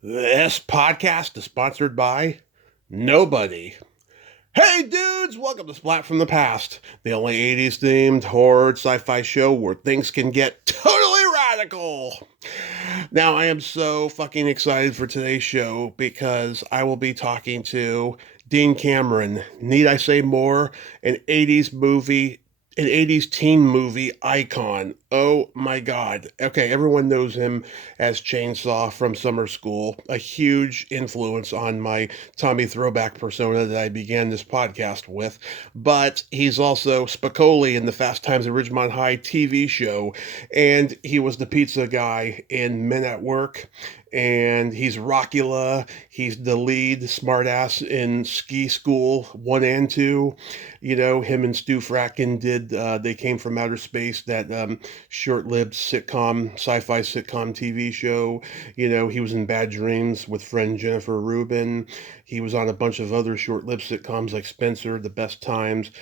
This podcast is sponsored by nobody. Hey dudes, welcome to Splat from the Past, the only 80s themed horror sci-fi show where things can get totally radical. Now, I am so fucking excited for today's show because I will be talking to Dean Cameron. Need I say more? An 80s movie, an 80s teen movie icon. Oh my God. Okay, everyone knows him as Chainsaw from Summer School, a huge influence on my Tommy Throwback persona that I began this podcast with. But he's also Spicoli in the Fast Times at Ridgemont High TV show, and he was the pizza guy in Men at Work, and he's Rockula. He's the lead smartass in Ski School 1 and 2. You know, him and Stu Fracken did They Came from Outer Space, that short-lived sitcom, sci-fi sitcom TV show. You know, he was in Bad Dreams with friend Jennifer Rubin. He was on a bunch of other short-lived sitcoms like Spencer, The Best Times,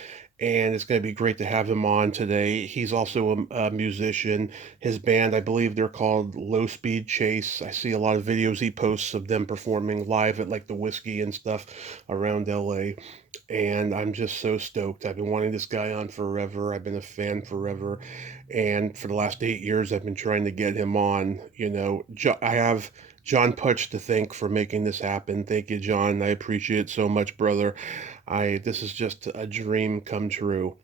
and it's going to be great to have him on today. He's also a musician. His band, I believe they're called Low Speed Chase. I see a lot of videos he posts of them performing live at like the Whiskey and stuff around LA. And I'm just so stoked. I've been wanting this guy on forever. I've been a fan forever. And for the last 8 years, I've been trying to get him on. You know, I have John Putch to thank for making this happen. Thank you, John. I appreciate it so much, brother. This is just a dream come true.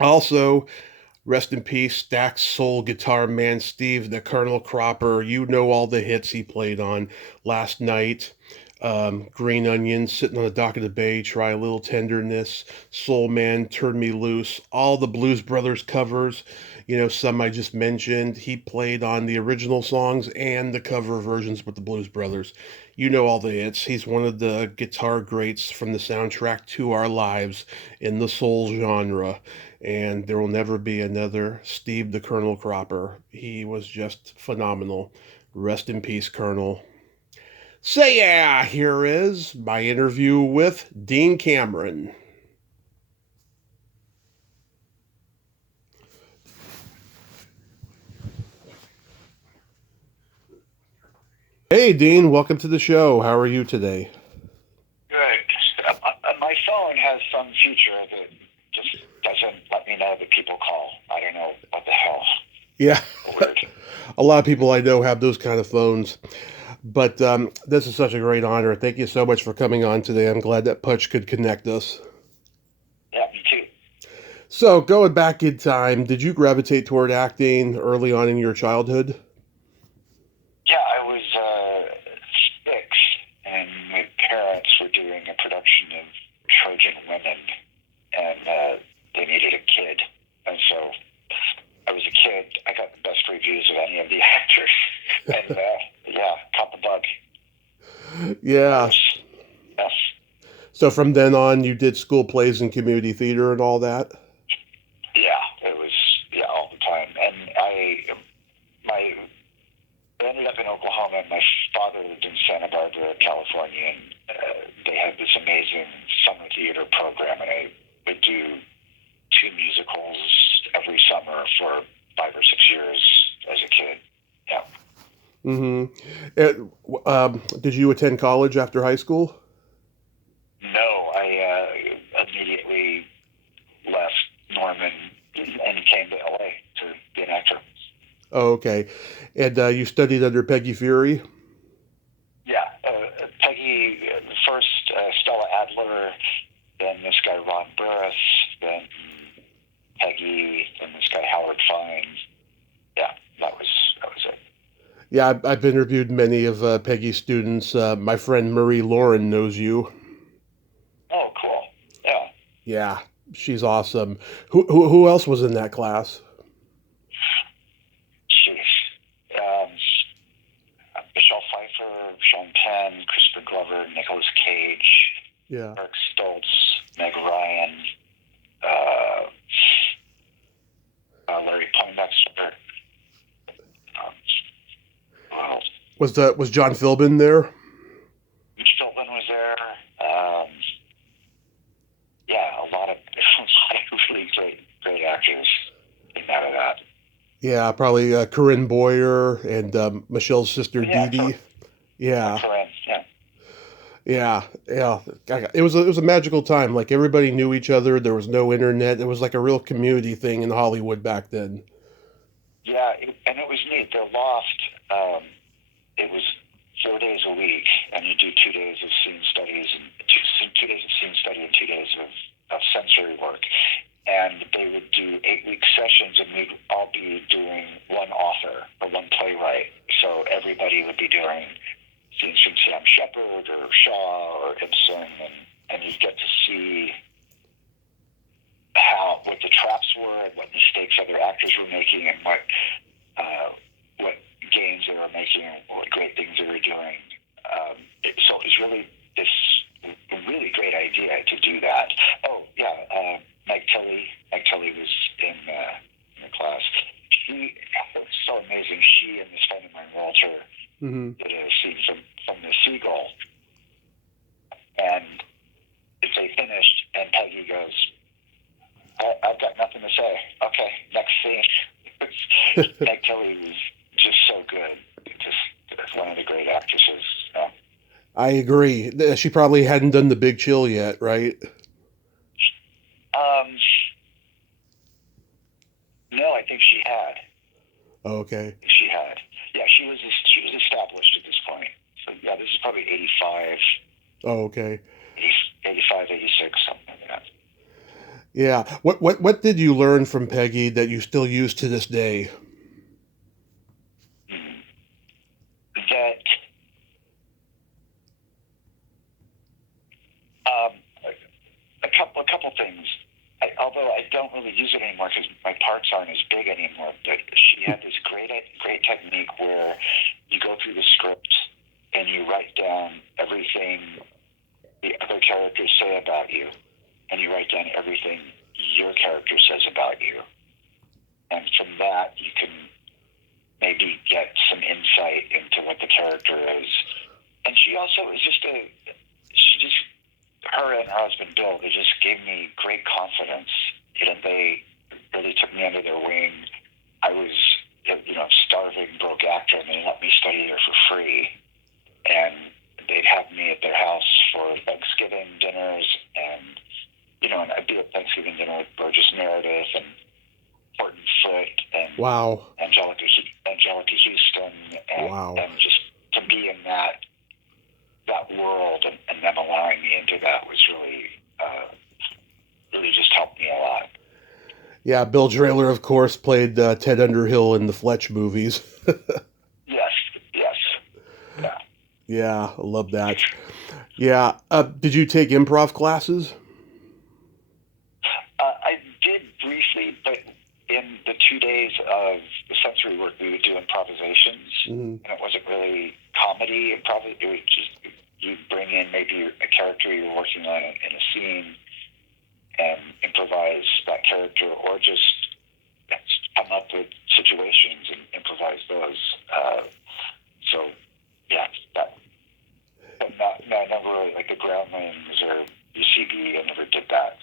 Also, rest in peace, Stax Soul Guitar Man Steve, the Colonel Cropper. You know all the hits he played on last night. Green Onion, Sitting on the Dock of the Bay, Try a Little Tenderness, Soul Man, Turn Me Loose, all the Blues Brothers covers. You know, some I just mentioned. He played on the original songs and the cover versions with the Blues Brothers. You know all the hits. He's one of the guitar greats from the soundtrack to our lives in the soul genre. And there will never be another Steve the Colonel Cropper. He was just phenomenal. Rest in peace, Colonel. So, yeah, here is my interview with Dean Cameron. Hey, Dean, welcome to the show. How are you today? Good. My phone has some feature that just doesn't let me know that people call. I don't know what the hell. Yeah, Weird. a lot of people I know have those kind of phones. But this is such a great honor. Thank you so much for coming on today. I'm glad that Putch could connect us. Yeah, me too. So, going back in time, did you gravitate toward acting early on in your childhood? Yeah, I was 6, and my parents were doing a production of Trojan Women, and they needed a kid. And so I was a kid. I got the best reviews of any of the actors. And yeah, caught the bug. Yeah. Yes. So from then on, you did school plays and community theater and all that? Yeah, it was, yeah, all the time. And I ended up in Oklahoma, and my father lived in Santa Barbara, California, and they had this amazing summer theater program, and I would do 2 musicals every summer for 5 or 6 years as a kid. Yeah. Did you attend college after high school? No, I immediately left Norman and came to LA to be an actor. Oh, okay. And you studied under Peggy Fury? Yeah, Peggy, first Stella Adler, then this guy Ron Burris, then Peggy, then this guy Howard Fine. Yeah, that was it. Yeah, I've interviewed many of Peggy's students. My friend Marie Lauren knows you. Oh, cool. Yeah. Yeah, she's awesome. Who else was in that class? Jeez. Michelle Pfeiffer, Sean Penn, Christopher Glover, Nicolas Cage, Yeah. Eric Stoltz, Meg Ryan, uh, Larry Poindexter. Wow. Was John Philbin there? Mitch Philbin was there. Yeah, a lot of really great actors came out of that. Yeah, probably Corinne Boyer and Michelle's sister But yeah, Dee Dee. Yeah. Corinne, yeah. Yeah, yeah. It was a magical time. Like everybody knew each other. There was no internet. It was like a real community thing in Hollywood back then. Yeah, and it was neat. The loft, it was 4 days a week, and you do 2 days of scene studies and 2 days of scene study and 2 days of sensory work. And they would do 8-week sessions, and we'd all be doing one author or one playwright. So everybody would be doing scenes from Sam Shepard or Shaw or Ibsen, and you'd get to see what the traps were and what mistakes other actors were making and what gains they were making and what great things they were doing. So it was really this really great idea to do that. Oh yeah, Meg Tully was in the class. It was so amazing. She and this friend of mine, Walter, did a scene from the Seagull, and they finished, and Peggy goes, I've got nothing to say. Okay, next scene. Meg Tully was just so good. Just one of the great actresses. I agree. She probably hadn't done The Big Chill yet, right? No, I think she had. Okay. She had. Yeah, she was established at this point. So yeah, this is probably 85. Oh, okay. 85, 86, something like that. Yeah. What did you learn from Peggy that you still use to this day? That a couple things. Although I don't really use it anymore because my parts aren't as big anymore. But she had this great technique where you go through the script and you write down everything the other characters say about you, and you write down everything your character says about you, and from that you can maybe get some insight into what the character is. And she also is her and her husband Bill, they just gave me great confidence. They really took me under their wing. I was, starving broke actor, and they let me study there for free. And they'd have me at their house for Thanksgiving dinners, and I'd be at Thanksgiving dinner with Burgess Meredith and Horton Foote and Wow. Angelica Houston, and just to be in that world and them allowing me into that was really just helped me a lot. Yeah, Bill Traylor, of course, played Ted Underhill in the Fletch movies. Yes. Yeah. Yeah, I love that. Yeah. Did you take improv classes? I did briefly, but in the 2 days of the sensory work, we would do improvisations, and it wasn't really comedy. It was just you bring in maybe a character you're working on in a scene and improvise that character, or just come up with situations and improvise those. So, yeah, that. But I never really, like the Groundlings or UCB, I never did that.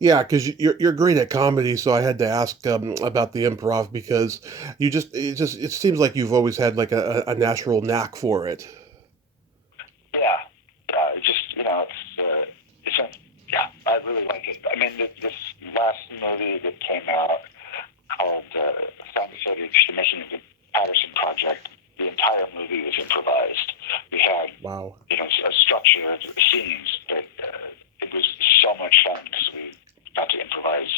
Yeah, because you're great at comedy, so I had to ask about the improv because it seems like you've always had like a natural knack for it. Yeah, it's just yeah, I really like it. I mean, this last movie that came out called Sound Footage, the making of the Patterson Project. The entire movie was improvised. We had Wow. A structure of the scenes, but it was so much fun because we got to improvise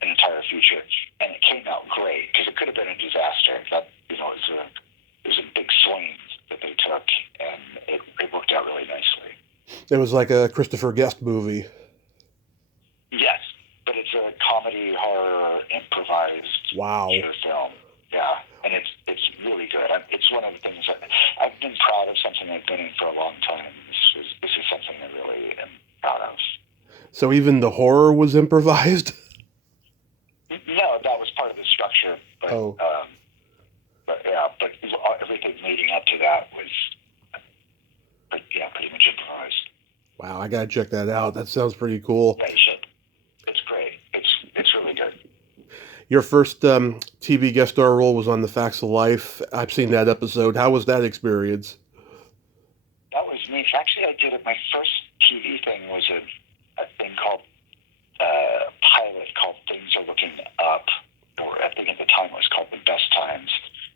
an entire feature, and it came out great because it could have been a disaster. It was a big swing that they took, and it worked out really nicely. It was like a Christopher Guest movie. Yes, but it's a comedy horror improvised Wow. film. Yeah, and it's really good. It's one of the things I've been proud of, something I've been in for a long time. This is something I really am proud of. So even the horror was improvised? No, that was part of the structure, but but everything leading up to that was pretty much improvised. Wow, I gotta check that out. That sounds pretty cool. Yeah, you should. It's great. It's really good. Your first TV guest star role was on The Facts of Life. I've seen that episode. How was that experience? was neat. Actually, I did it. My first TV thing was a thing called pilot called Things Are Looking Up, or I think at the time it was called The Best Times.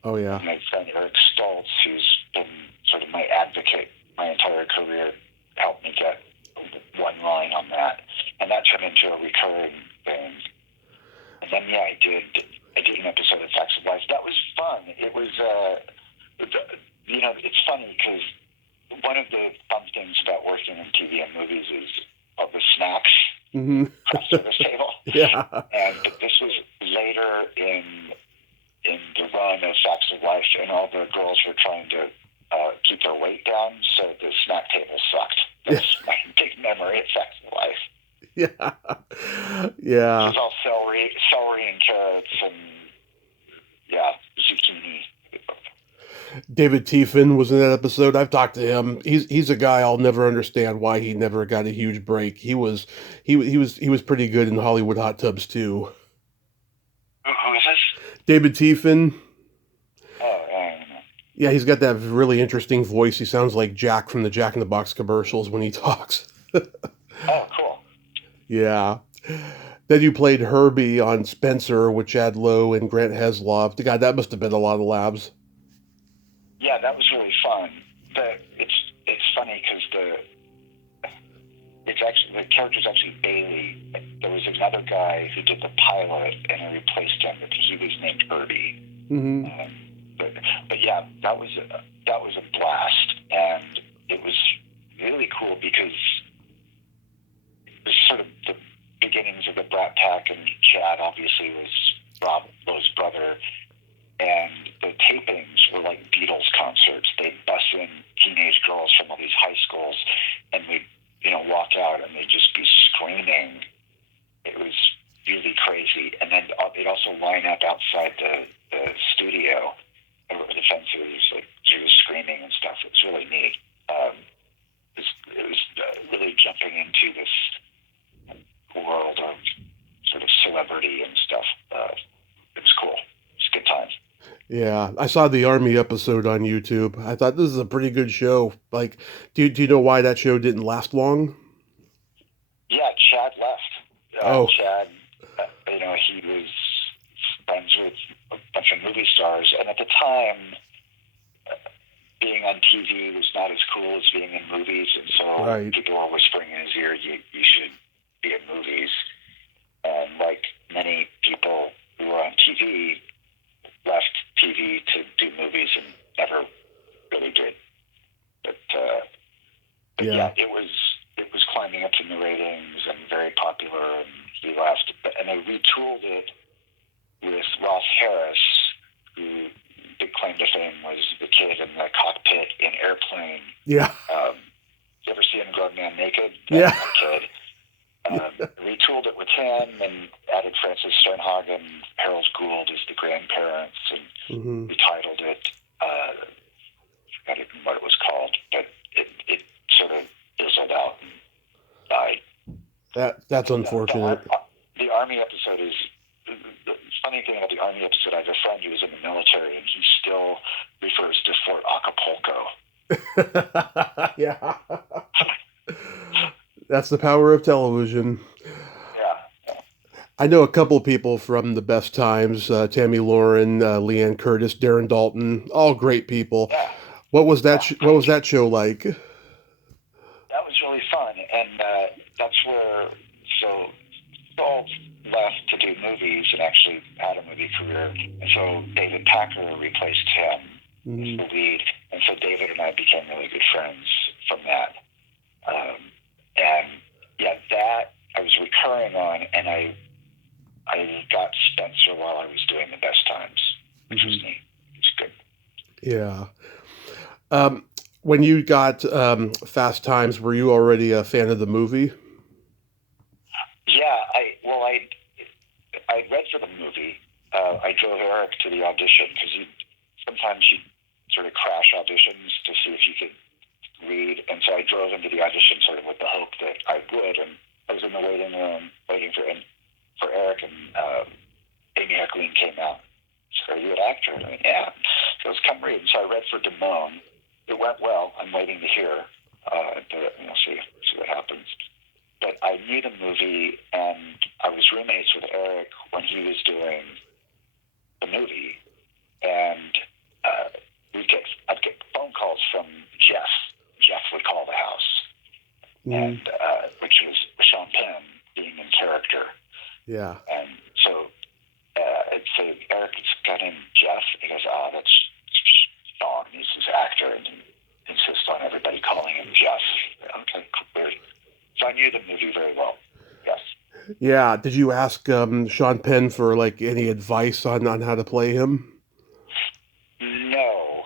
Oh, yeah. And my friend Eric Stoltz, who's been sort of my advocate my entire career, helped me get one line on that, and that turned into a recurring thing. And then I did an episode of Facts of Life. That was fun. It was it's funny because one of the fun things about working in TV and movies is all the snacks across service table. Yeah. And this was later in the run of Facts of Life, and all the girls were trying to keep their weight down, so the snack table sucked. That's my big memory of Facts of Life. Yeah. Yeah. It was all celery and carrots and zucchini. David Tiefin was in that episode. I've talked to him. He's a guy I'll never understand why he never got a huge break. He was pretty good in Hollywood Hot Tubs too. Who is this? David Tiefin. Oh, I don't know. Yeah, he's got that really interesting voice. He sounds like Jack from the Jack in the Box commercials when he talks. Oh, cool. Yeah. Then you played Herbie on Spencer with Chad Lowe and Grant Heslov. God, that must have been a lot of laughs. Yeah, that was really fun. It's funny because the character's actually Bailey. There was another guy who did the pilot, and I replaced him, but he was named Herbie. Mm-hmm. But yeah, that was a blast, and it was really cool because it was sort of the beginnings of the Brat Pack, and Chad obviously was Rob Lowe's brother, and the tapings were like Beatles concerts. They'd bus in teenage girls from all these high schools, and we'd walk out, and they'd just be screaming. It was really crazy, and then they'd also line up outside the studio over the fences, like sort of screaming and stuff. It was really neat. It was really jumping into this world of sort of celebrity and stuff. It was cool. It was a good time. Yeah, I saw the Army episode on YouTube. I thought this is a pretty good show. Like, do you know why that show didn't last long? Yeah, Chad left. Chad, he was friends with a bunch of movie stars, and at the time, being on TV was not as cool as being in movies, and so people were whispering in his ear, you should be in movies. And like many people who were on TV, left TV to do movies and never really did. But yeah, it was climbing up in the ratings and very popular, and he left. And they retooled it with Ross Harris, who big claim to fame was the kid in the cockpit in Airplane. Yeah. You ever see him grown man naked? That kid. Retooled it with him and added Francis Sternhagen, Harold Gould as the grandparents, and retitled it. I forgot even what it was called, but it sort of fizzled out and died. That's unfortunate. The Army episode is the funny thing about the Army episode. I have a friend who was in the military, and he still refers to Fort Acapulco. Yeah. That's the power of television. Yeah. I know a couple people from the Best Times, Tammy Lauren, Leanne Curtis, Darren Dalton, all great people. Yeah. What was that show like? That was really fun, and that's where Saul left to do movies and actually had a movie career, and so David Packer replaced him as the lead, and so David and I became really good friends from that. And yeah, that I was recurring on, and I got Spencer while I was doing the Best Times, which was neat. It's good. Yeah. When you got Fast Times, were you already a fan of the movie? Yeah, I read for the movie. I drove Eric to the audition because sometimes you sort of crash auditions to see if you could read, and so I drove him to the audition sort of with the hope that I would, and I was in the waiting room waiting for Eric, and Amy Hecklin came out. She said, "Are you an actor?" And I mean, yeah. She goes, "Come read." And so I read for Damone. It went well. I'm waiting to hear. But see what happens. But I knew the movie, and I was roommates with Eric when he was doing the movie, and I'd get phone calls from Jeff. Jeff would call the house, and which was Sean Penn being in character. Yeah. And so I'd say, Eric, it's got in Jeff. He goes, that's Sean. He's his actor, and he insists on everybody calling him Jeff. Okay, cool. So I knew the movie very well. Yes. Yeah. Did you ask Sean Penn for like any advice on how to play him? No,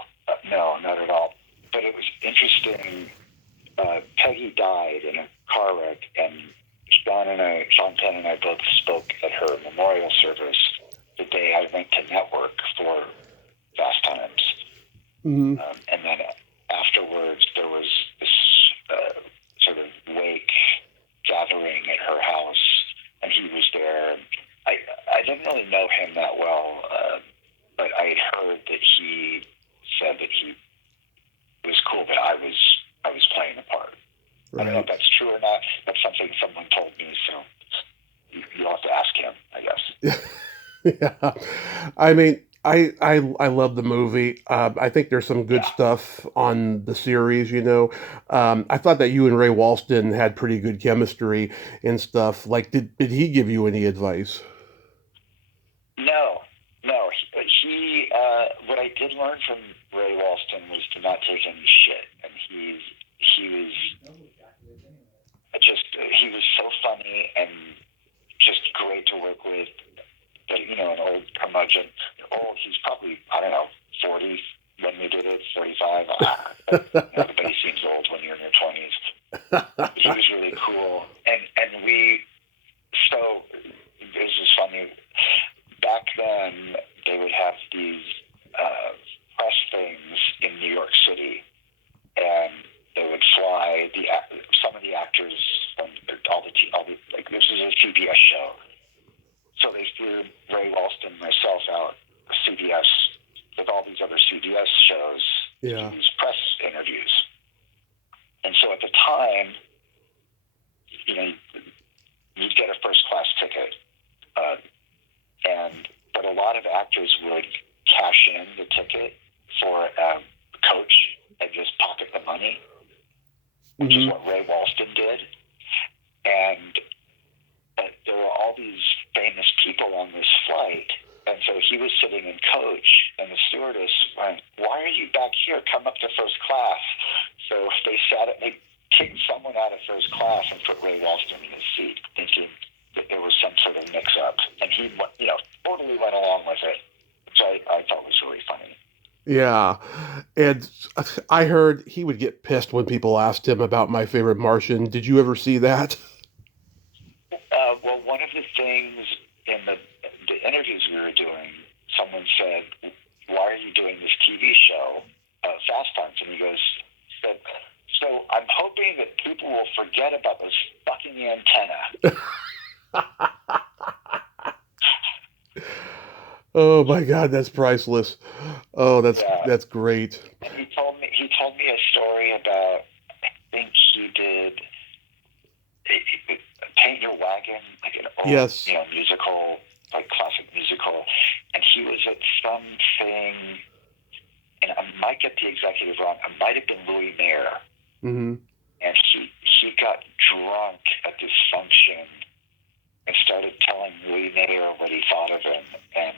not at all. But it was interesting. Peggy died in a car wreck, and Sean Penn and I both spoke at her memorial service the day I went to Network for Fast Times. Mm-hmm. And then afterwards, there was this sort of wake gathering at her house, and he was there. I didn't really know him that well, but I had heard that he said that he was cool that I was playing the part. Right. I don't know if that's true or not. That's something someone told me, so you'll have to ask him, I guess. Yeah. I mean, I love the movie. I think there's some good stuff on the series, you know. I thought that you and Ray Walston had pretty good chemistry and stuff. Like, did he give you any advice? No. He what I did learn from Ray Walston was to not take any shit, and he was so funny and just great to work with. But an old curmudgeon. He's probably, I don't know, 40 when we did it, 45. Everybody seems old when you're in your 20s. He was really cool, and so this is funny. Back then, they would have these press things in New York City, and they would fly some of the actors from all the like, this is a CBS show. So they flew Ray Walston and myself out to CBS with all these other CBS shows to do these press interviews. And so at the time, you'd get a first class ticket, but a lot of actors would cash in the ticket for a coach and just pocket the money, which is what Ray Walston did. And there were all these famous people on this flight, and so he was sitting in coach, and the stewardess went, "Why are you back here? Come up to first class." So they kicked someone out of first class and put Ray Walston in his seat, thinking that there was some sort of mix-up, and he, totally went along with it, which I thought was really funny. Yeah, and I heard he would get pissed when people asked him about My Favorite Martian. Did you ever see that? Well, one of the things in the interviews we were doing, someone said, "Why are you doing this TV show, Fast Times?" And he goes, "So I'm hoping that people will forget about this fucking antenna." Oh my God, that's priceless. Oh, that's great. And he told me a story about, I think he did Paint Your Wagon, like an old, musical, like classic musical, and he was at something, and I might get the executive wrong. It might have been Louis Mayer, and he got drunk at this function and started telling Louis Mayer what he thought of him, and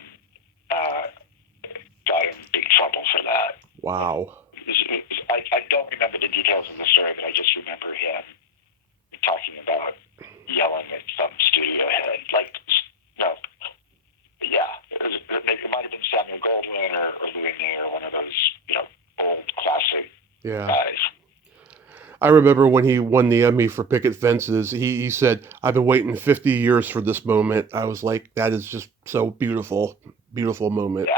got in big trouble for that. Wow. I don't remember the details of the story, but I just remember him talking about yelling at some studio head. It might have been Samuel Goldwyn or Louis Mayer, one of those, old classic guys. I remember when he won the Emmy for Picket Fences, he said, "I've been waiting 50 years for this moment." I was like, that is just so beautiful. Beautiful moment.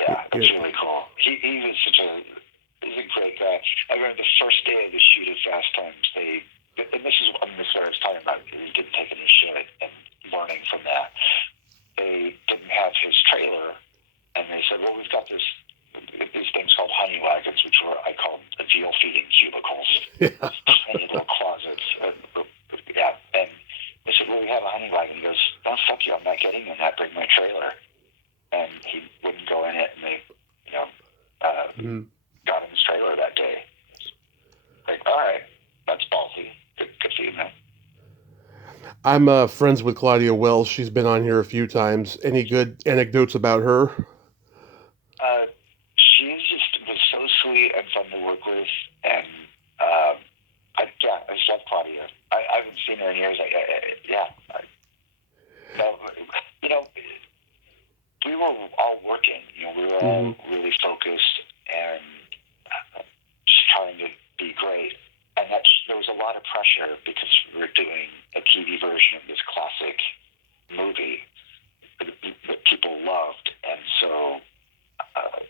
Yeah, it's really cool. He was he's a great guy. I remember the first day of the shoot of Fast Times, and this is what I was talking about, he didn't take any shit, and learning from that. They didn't have his trailer, and they said, "Well, we've got these things called honey wagons," which I call veal feeding cubicles. Yeah. tiny little closets. Yeah, and I said, well, we have a honey wagon. He goes, oh, fuck you, I'm not getting in that. Bring my trailer. And he wouldn't go in it, and they, you know, Mm. got in his trailer that day. Like, all right, that's ballsy. Good for you, man. I'm friends with Claudia Wells. She's been on here a few times. Any good anecdotes about her? She just was so sweet and fun to work with, and I just love Claudia. I haven't seen her in years. No, you know, we were all working. You know, we were Mm-hmm. all really focused and just trying to be great. And there was a lot of pressure because we were doing a TV version of this classic movie that people loved, and so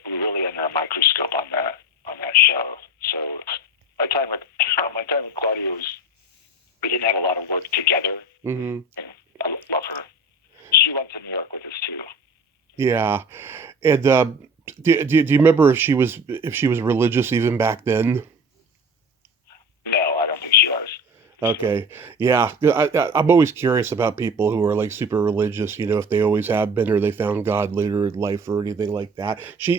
we were really under a microscope on that show. So my time with Claudia was, we didn't have a lot of work together. Mm-hmm. And I love her. She went to New York with us too. Yeah. And do you remember if she was religious even back then? No, I don't think she was. Okay. Yeah. I'm always curious about people who are like super religious, if they always have been or they found God later in life or anything like that. She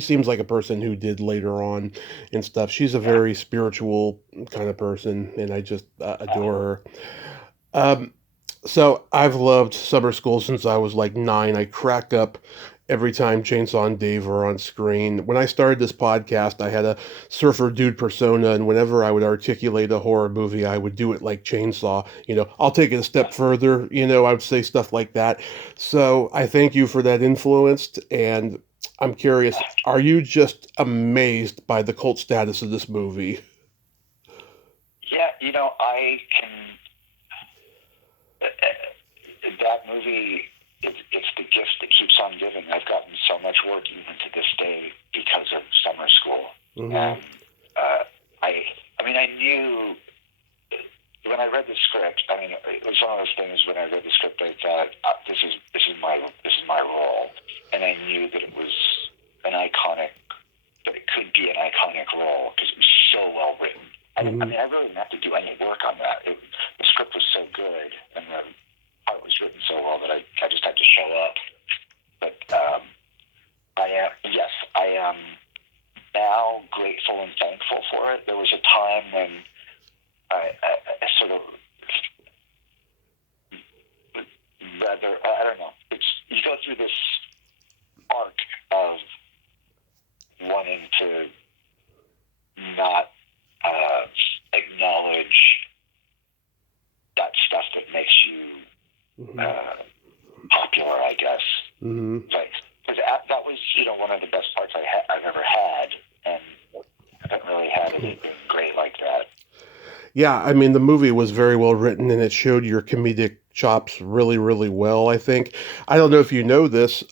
seems like a person who did later on and stuff. She's a Yeah. very spiritual kind of person, and I just adore her. Um, so I've loved Summer School since I was like 9. I crack up every time Chainsaw and Dave are on screen. When I started this podcast, I had a surfer dude persona, and whenever I would articulate a horror movie, I would do it like Chainsaw. I'll take it a step further. I would say stuff like that. So I thank you for that influence, and I'm curious, are you just amazed by the cult status of this movie? Yeah, I can. That movie, it's the gift that keeps on giving. I've gotten so much work even to this day because of Summer School. Mm-hmm. And I knew when I read the script. It was one of those things. When I read the script, I thought, this is my role, and I knew that it was an iconic, that it could be an iconic role because it was so well written. Mm-hmm. I really didn't have to do any work on that. The script was so good, and the part was written so well that I just had to show up. But I am now grateful and thankful for it. There was a time when I sort of rather, I don't know. You go through this arc of wanting to not acknowledge that stuff that makes you popular, I guess. Mm-hmm. Because that was, one of the best parts I've ever had, and I haven't really had anything great like that. Yeah, the movie was very well written and it showed your comedic chops really, really well, I think. I don't know if you know this.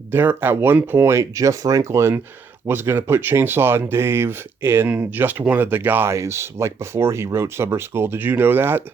There, at one point, Jeff Franklin was going to put Chainsaw and Dave in just one of the guys, like before he wrote Summer School. Did you know that?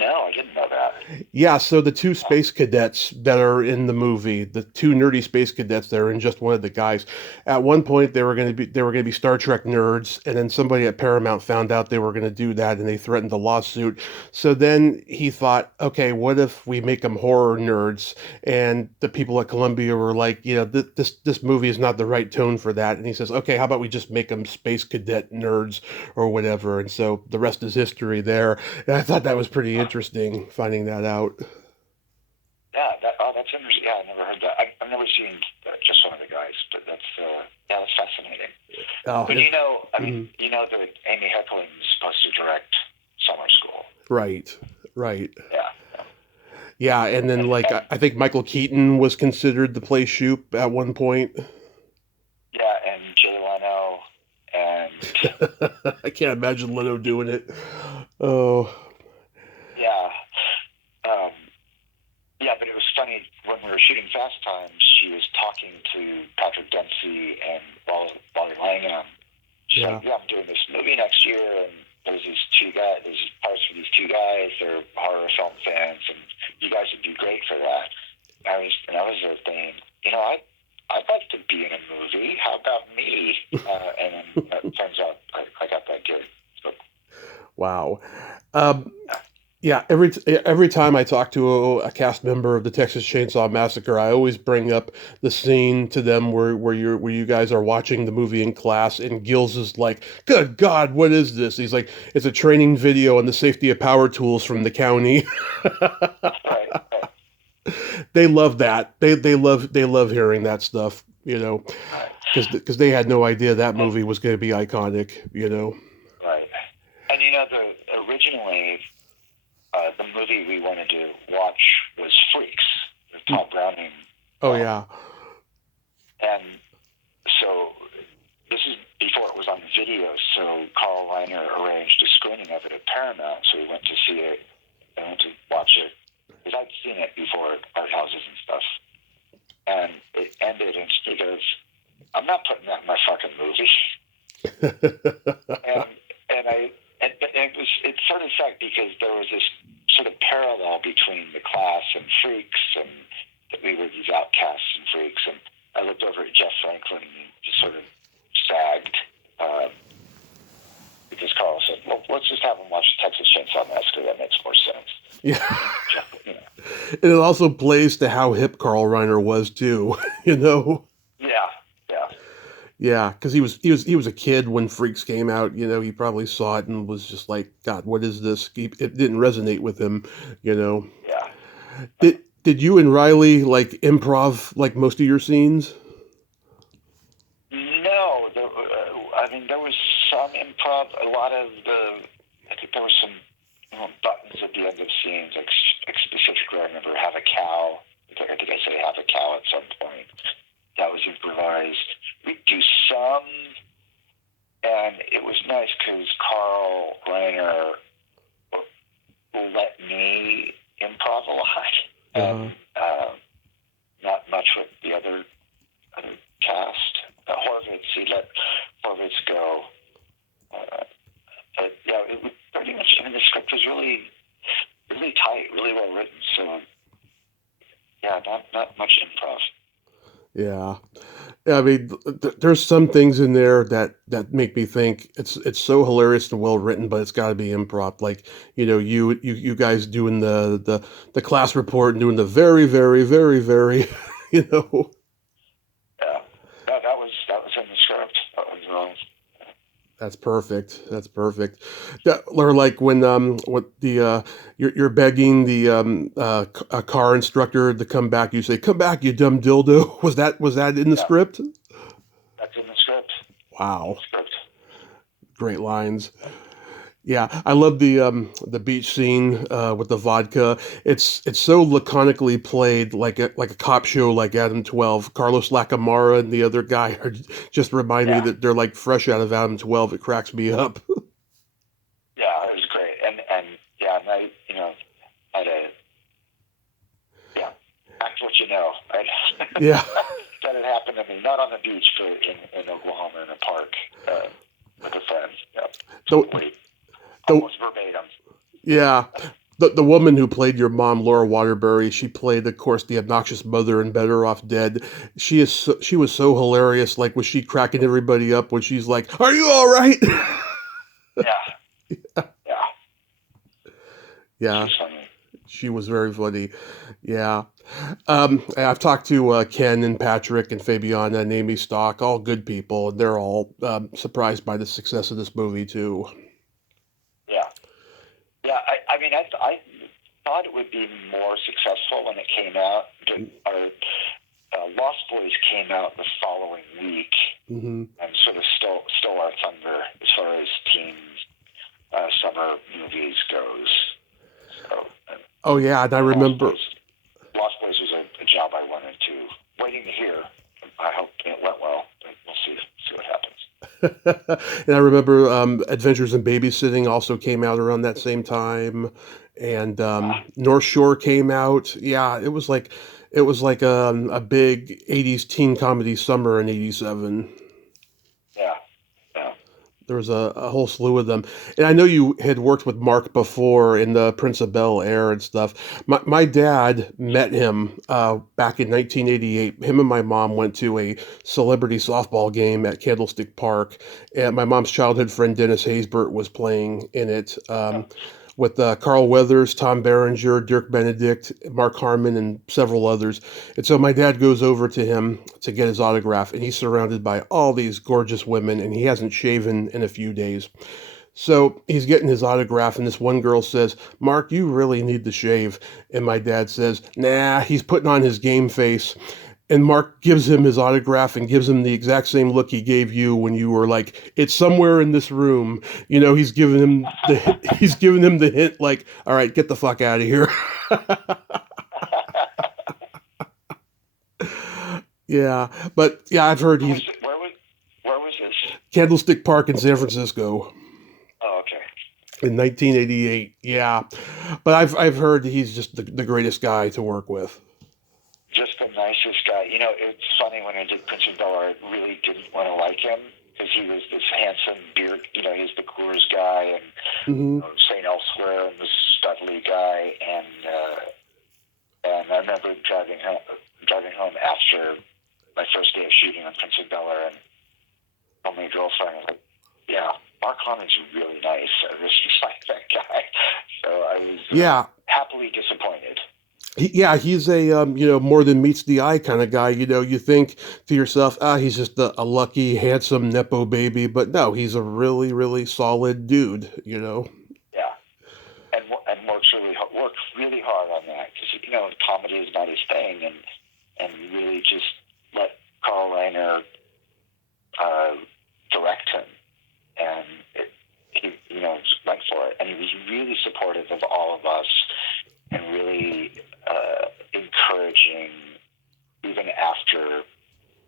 No, I didn't know that. Yeah, so the two space cadets that are in the movie, the two nerdy space cadets that are in just one of the guys, at one point they were going to be Star Trek nerds, and then somebody at Paramount found out they were going to do that, and they threatened a lawsuit. So then he thought, okay, what if we make them horror nerds? And the people at Columbia were like, this movie is not the right tone for that. And he says, okay, how about we just make them space cadet nerds or whatever? And so the rest is history there. And I thought that was pretty interesting, finding that out. Yeah, that's interesting. Yeah, I never heard that. I've never seen just one of the guys, but that's fascinating. Oh, But mhm. you know that Amy Heckerling is supposed to direct Summer School. Right, right. Yeah, Yeah, and then like I think Michael Keaton was considered the play Shoop at one point. yeah, and Jay Leno, and I can't imagine Leno doing it. Oh, yeah, um, yeah. But it was funny when we were shooting Fast Times. She was talking to Patrick Dempsey and Wally Langham. She's yeah. like, "Yeah, I'm doing this movie next year, and there's these two guys. There's parts for these two guys. They're horror film fans, and you guys would be great for that." I was there thinking, I'd like to be in a movie. How about me? And then it turns out I got that gig. Wow. Um, yeah, every time I talk to a cast member of the Texas Chainsaw Massacre, I always bring up the scene to them where you guys are watching the movie in class, and Gills is like, "Good God, what is this?" He's like, "It's a training video on the safety of power tools from the county." Right, right, They love that. They love hearing that stuff. right. Because they had no idea that movie was going to be iconic. Right. And the originally the movie we wanted to watch was Freaks, the Todd Browning Oh film, yeah. and so this is before it was on video. So Carl Reiner arranged a screening of it at Paramount. So we went to see it. I went to watch it because I'd seen it before at art houses and stuff. And it ended, and he goes, "I'm not putting that in my fucking movie." and and I and it sort of sucked because there was this sort of parallel between the class and Freaks, and that we were these outcasts and freaks. And I looked over at Jeff Franklin and just sort of sagged because Carl said, "Well, let's just have him watch Texas Chainsaw Massacre. That makes more sense." Yeah. Jeff, you know, And it also plays to how hip Carl Reiner was too. you know. yeah, yeah, Yeah, because he was a kid when Freaks came out. He probably saw it and was just like, God, what is this? It didn't resonate with him. You know. yeah. Did you and Riley like improv like most of your scenes? No, I mean there was some improv. A lot of I think there were some buttons at the end of scenes. Like specifically, I remember have a cow. I think I said have a cow at some point. That was improvised. We do some, and it was nice because Carl Reiner let me improv a lot, Uh-huh. and not much with the other cast. Horvitz, he let Horvitz go. But yeah, it was pretty much. I mean, the script was really, really tight, really well written. So yeah, not much improv. Yeah. I mean, there's some things in there that make me think it's so hilarious and well written, but it's got to be improv. Like, you guys doing the class report and doing the very, very, very, very, you know. Yeah, that was in the script. That was That's perfect. That's perfect. Or like when what the you're begging the a car instructor to come back. You say, "Come back, you dumb dildo." Was that in the yeah, script? that's in the script. In the Wow, script. great lines. Yeah, I love the beach scene with the vodka. It's so laconically played, like a cop show, like Adam 12. Carlos Lacamara and the other guy just remind me Yeah, that they're like fresh out of Adam 12. It cracks me up. yeah, it was great. And yeah, and I had a yeah, act what you know. Right? Yeah. That had happened to me, not on the beach, but in Oklahoma in a park with a friend. Yeah, The, totally, the almost verbatim. Yeah. The woman who played your mom, Laura Waterbury, she played, of course, the obnoxious mother in Better Off Dead. She was so hilarious. Like, was she cracking everybody up when she's like, "Are you all right?" Yeah, yeah, Yeah, she's funny. she was very funny. Yeah. I've talked to Ken and Patrick and Fabiana and Amy Stock, all good people, and they're all surprised by the success of this movie too. Yeah, yeah. I mean, I thought it would be more successful when it came out. But our Lost Boys came out the following week Hmm. and sort of stole our thunder as far as teen summer movies goes. So, Oh yeah, and I Lost remember. Boys, Lost Boys was a job I wanted to, waiting to hear. I hope it went well, but we'll see what happens. And I remember Adventures in Babysitting also came out around that same time, and North Shore came out. Yeah, it was like a big '80s teen comedy summer in '87. Yeah, yeah. There was a whole slew of them. And I know you had worked with Mark before in the Prince of Bel Air and stuff. My dad met him back in 1988. Him and my mom went to a celebrity softball game at Candlestick Park. And my mom's childhood friend Dennis Haysbert was playing in it. With Carl Weathers, Tom Berenger, Dirk Benedict, Mark Harmon, and several others. And so my dad goes over to him to get his autograph, and he's surrounded by all these gorgeous women, and he hasn't shaven in a few days. So he's getting his autograph, and this one girl says, "Mark, you really need to shave." And my dad says, "Nah, he's putting on his game face." And Mark gives him his autograph and gives him the exact same look he gave you when you were like, "It's somewhere in this room." You know, he's giving him the hint, like, "All right, get the fuck out of here." Yeah, but yeah, I've heard he's Where was this? Candlestick Park in San Francisco Oh, okay. in 1988. Yeah, but I've heard he's just the greatest guy to work with. Just the nicest guy. You know, it's funny when I did Prince of Bel Air, I really didn't want to like him because he was this handsome beard. You know, he's the Coors guy and Hmm. St. Elsewhere and the Studley guy. And I remember driving home after my first day of shooting on Prince of Bel Air and told my girlfriend, I was like, yeah, Mark Harmon's really nice. I really like that guy. So I was Yeah, happily disappointed. yeah, he's a more than meets the eye kind of guy. You know, you think to yourself, he's just a lucky, handsome nepo baby, but no, he's a really, really solid dude. You know. Yeah. And works really hard on that because comedy is not his thing, and really just let Carl Reiner uh, direct him, and he went for it, and he was really supportive of all of us, and really encouraging even after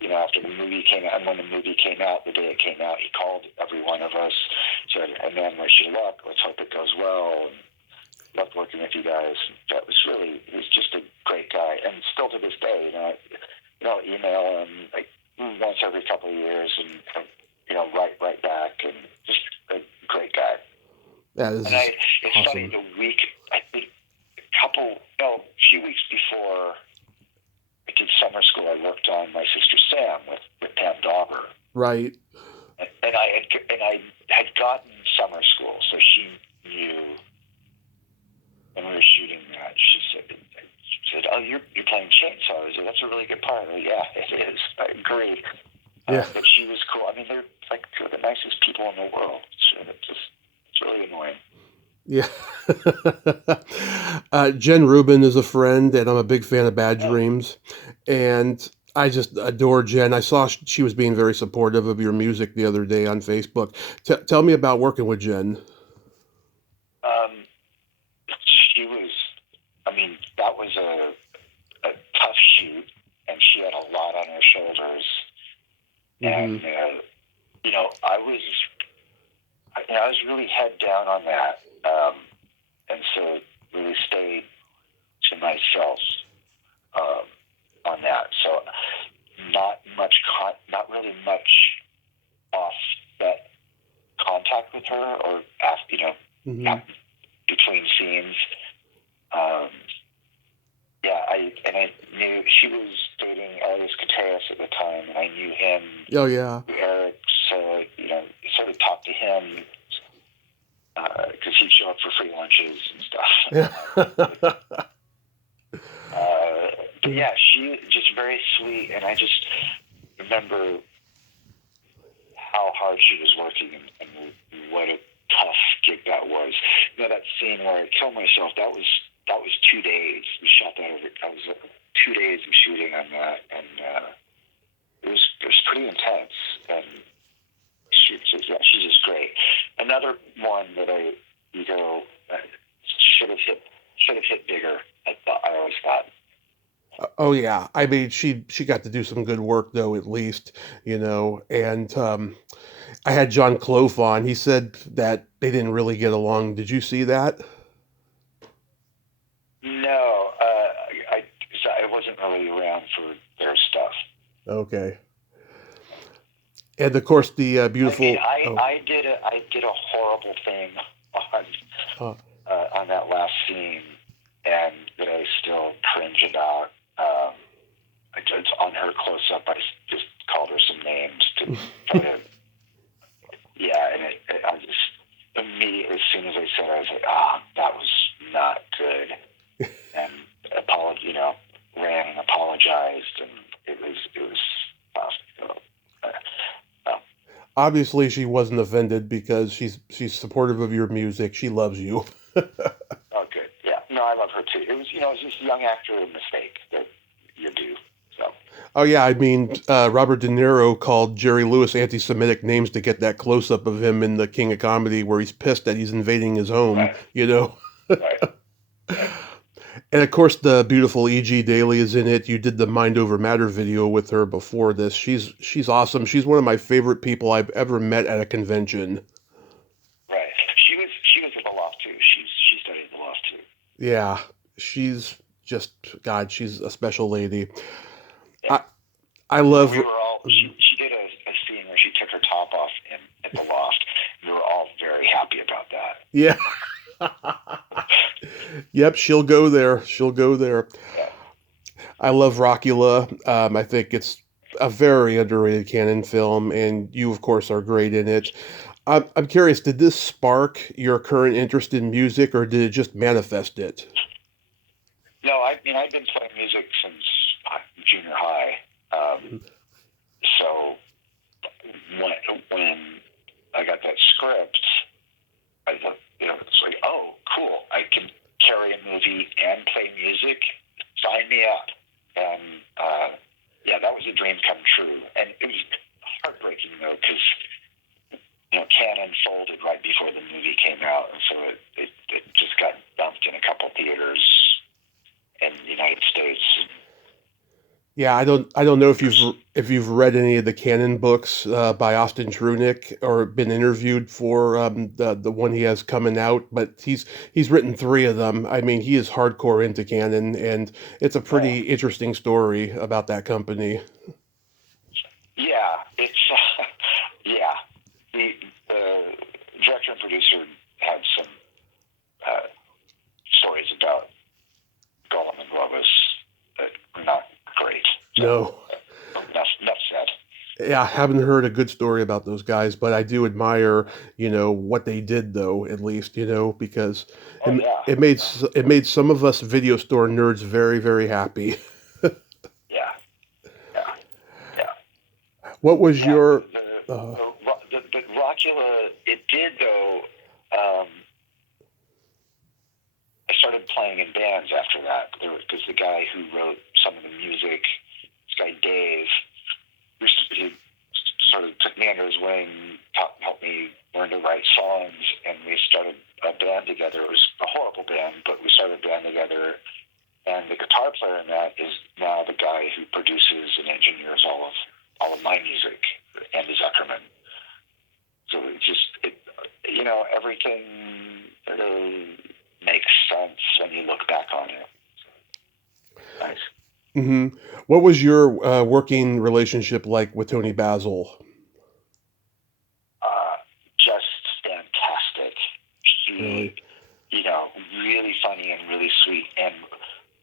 the movie came out. And when the movie came out, the day it came out, he called every one of us, said, "And man, wish you luck. Let's hope it goes well." And loved working with you guys. He was just a great guy. And still to this day, email him like once every couple of years and, write back, and just a great guy. That is It's funny, awesome. I think a few weeks before I did summer school, I worked on My Sister Sam with Pam Dauber. Right. And I had gotten summer school, so she knew when we were shooting that. She said, "Oh, you're playing chainsaw. That's a really good part." Like, yeah, it is. I agree. Yeah. But she was cool. I mean, they're like two of the nicest people in the world. It's really annoying. Yeah. Jen Rubin is a friend, and I'm a big fan of Bad Oh, Dreams. And I just adore Jen. I saw she was being very supportive of your music the other day on Facebook. Tell me about working with Jen. um, she was. I mean, that was a tough shoot, and she had a lot on her shoulders. Hmm. And I was really head down on that, and so really stayed to myself um, on that. So not really much off that contact with her, or after, Hmm. between scenes. Um, yeah, I knew she was dating Arias Kateas at the time, and I knew him, Oh yeah. Eric. So sort of talked to him because he'd show up for free lunches and stuff. But yeah, she just very sweet, and I just remember how hard she was working, and what a tough gig that was. That scene where I killed myself, that was 2 days. We shot that over. That was 2 days of shooting on that, and it was pretty intense. And she's just great. Another one that should have hit bigger. I always thought. Oh yeah. I mean, she got to do some good work though, at least, And I had John Clough on. He said that they didn't really get along. Did you see that? No, I wasn't really around for their stuff. Okay. And of course, the I mean, beautiful. Oh, I did a horrible thing on uh, on that last scene, and that I still cringe about. It's on her close up. I just called her some names to try to, yeah, and I just immediately, as soon as I said it, I was like, that was not good, and ran and apologized, and it was tough. So, well, obviously, she wasn't offended because she's supportive of your music. She loves you. oh, good. Yeah. No, I love her too. It was just a young actor mistake that you do. So, Oh yeah, I mean, Robert De Niro called Jerry Lewis anti-Semitic names to get that close-up of him in The King of Comedy, where he's pissed that he's invading his home. right, You know. right, right. And of course, the beautiful E.G. Daily is in it. You did the Mind Over Matter video with her before this. She's awesome. She's one of my favorite people I've ever met at a convention. Right. She was at the loft too. She studied the loft too. Yeah, she's just God. She's a special lady. Yeah. I I And love. we were all she did a scene where she took her top off in at the loft. We were all very happy about that. Yeah. Yep, she'll go there. She'll go there. Yeah. I love Rockula. I think it's a very underrated canon film, and you, of course, are great in it. I'm curious, did this spark your current interest in music, or did it just manifest it? No, I mean I've been playing music since junior high. So when I got that script, I thought, it's like, oh, cool. I can carry a movie and play music. Sign me up. And yeah, that was a dream come true. And it was heartbreaking though, because Canon folded right before the movie came out, and so it just got dumped in a couple theaters in the United States. Yeah, I don't know if you've read any of the canon books by Austin Trunick or been interviewed for the one he has coming out, but he's written three of them. I mean, he is hardcore into canon, and it's a Uh, pretty interesting story about that company. yeah, it's yeah. The director and producer had some uh, stories about Gollum and Globus that were not great. So No, enough said. yeah, I haven't heard a good story about those guys, but I do admire, what they did though, at least, because Oh yeah, it made some of us video store nerds very, very happy. yeah, yeah, yeah, What was yeah. your The, the Rockula, it did though. Um, I started playing in bands after that because the guy who wrote some of the music, this guy Dave, he sort of took me under his wing, helped me learn to write songs, and we started a band together. It was a horrible band, but we started a band together. And the guitar player in that is now the guy who produces and engineers all of my music, Andy Zuckerman. So everything makes sense when you look back on it. Nice. hmm What was your working relationship like with Tony Basil? Just fantastic. She, Really? really funny and really sweet and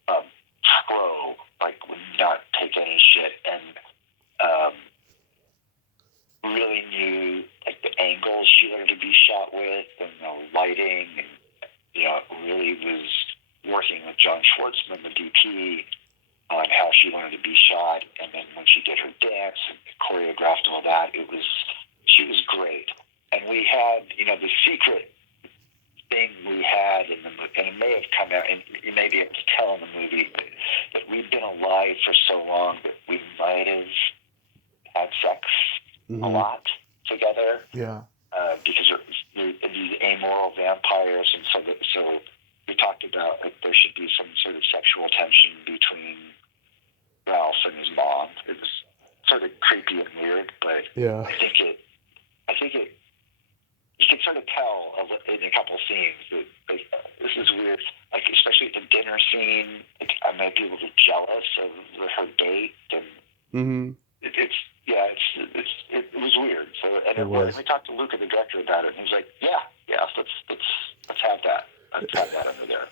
um, pro, like would not take any shit, and really knew like the angles she wanted to be shot with and the lighting, and really was working with John Schwartzman, the DP, on how she wanted to be shot. And then when she did her dance and choreographed all that, she was great. And we had, the secret thing we had in the movie, and it may have come out, and you may be able to tell in the movie, that we'd been alive for so long that we might have had sex a hmm lot together, Yeah. because these amoral vampires, and so we talked about like there should be some sort of sexual tension between Ralph and his mom. It was sort of creepy and weird, but Yeah. I think it you can sort of tell in a couple scenes that this is weird. Like especially the dinner scene, like I might be a little jealous of her date, and hmm it's yeah, it was weird. So, and It was. we talked to Luca, the director, about it, and he's like, yeah, let's have that. Let's have that under there.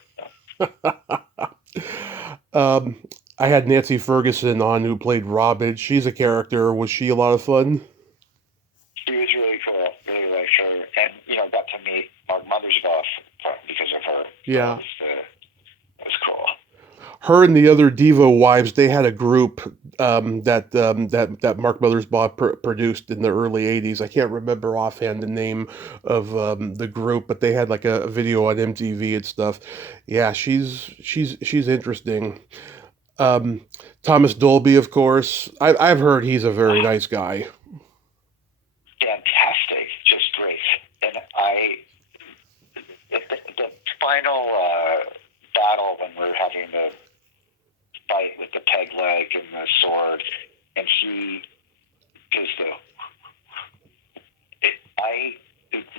um, I had Nancy Ferguson on who played Robin. She's a character. Was she a lot of fun? She was really cool. Really liked her, and got to meet Mark Mothersbaugh because of her. Yeah. It was cool. Her and the other Devo wives, they had a group that Mark Mothersbaugh produced in the early '80s. I can't remember offhand the name of the group, but they had like a video on MTV and stuff. Yeah, she's interesting. Um, Thomas Dolby, of course. I've heard he's a very nice guy. Fantastic, just great. And the final battle when we're having the fight with the peg leg and the sword, and he does I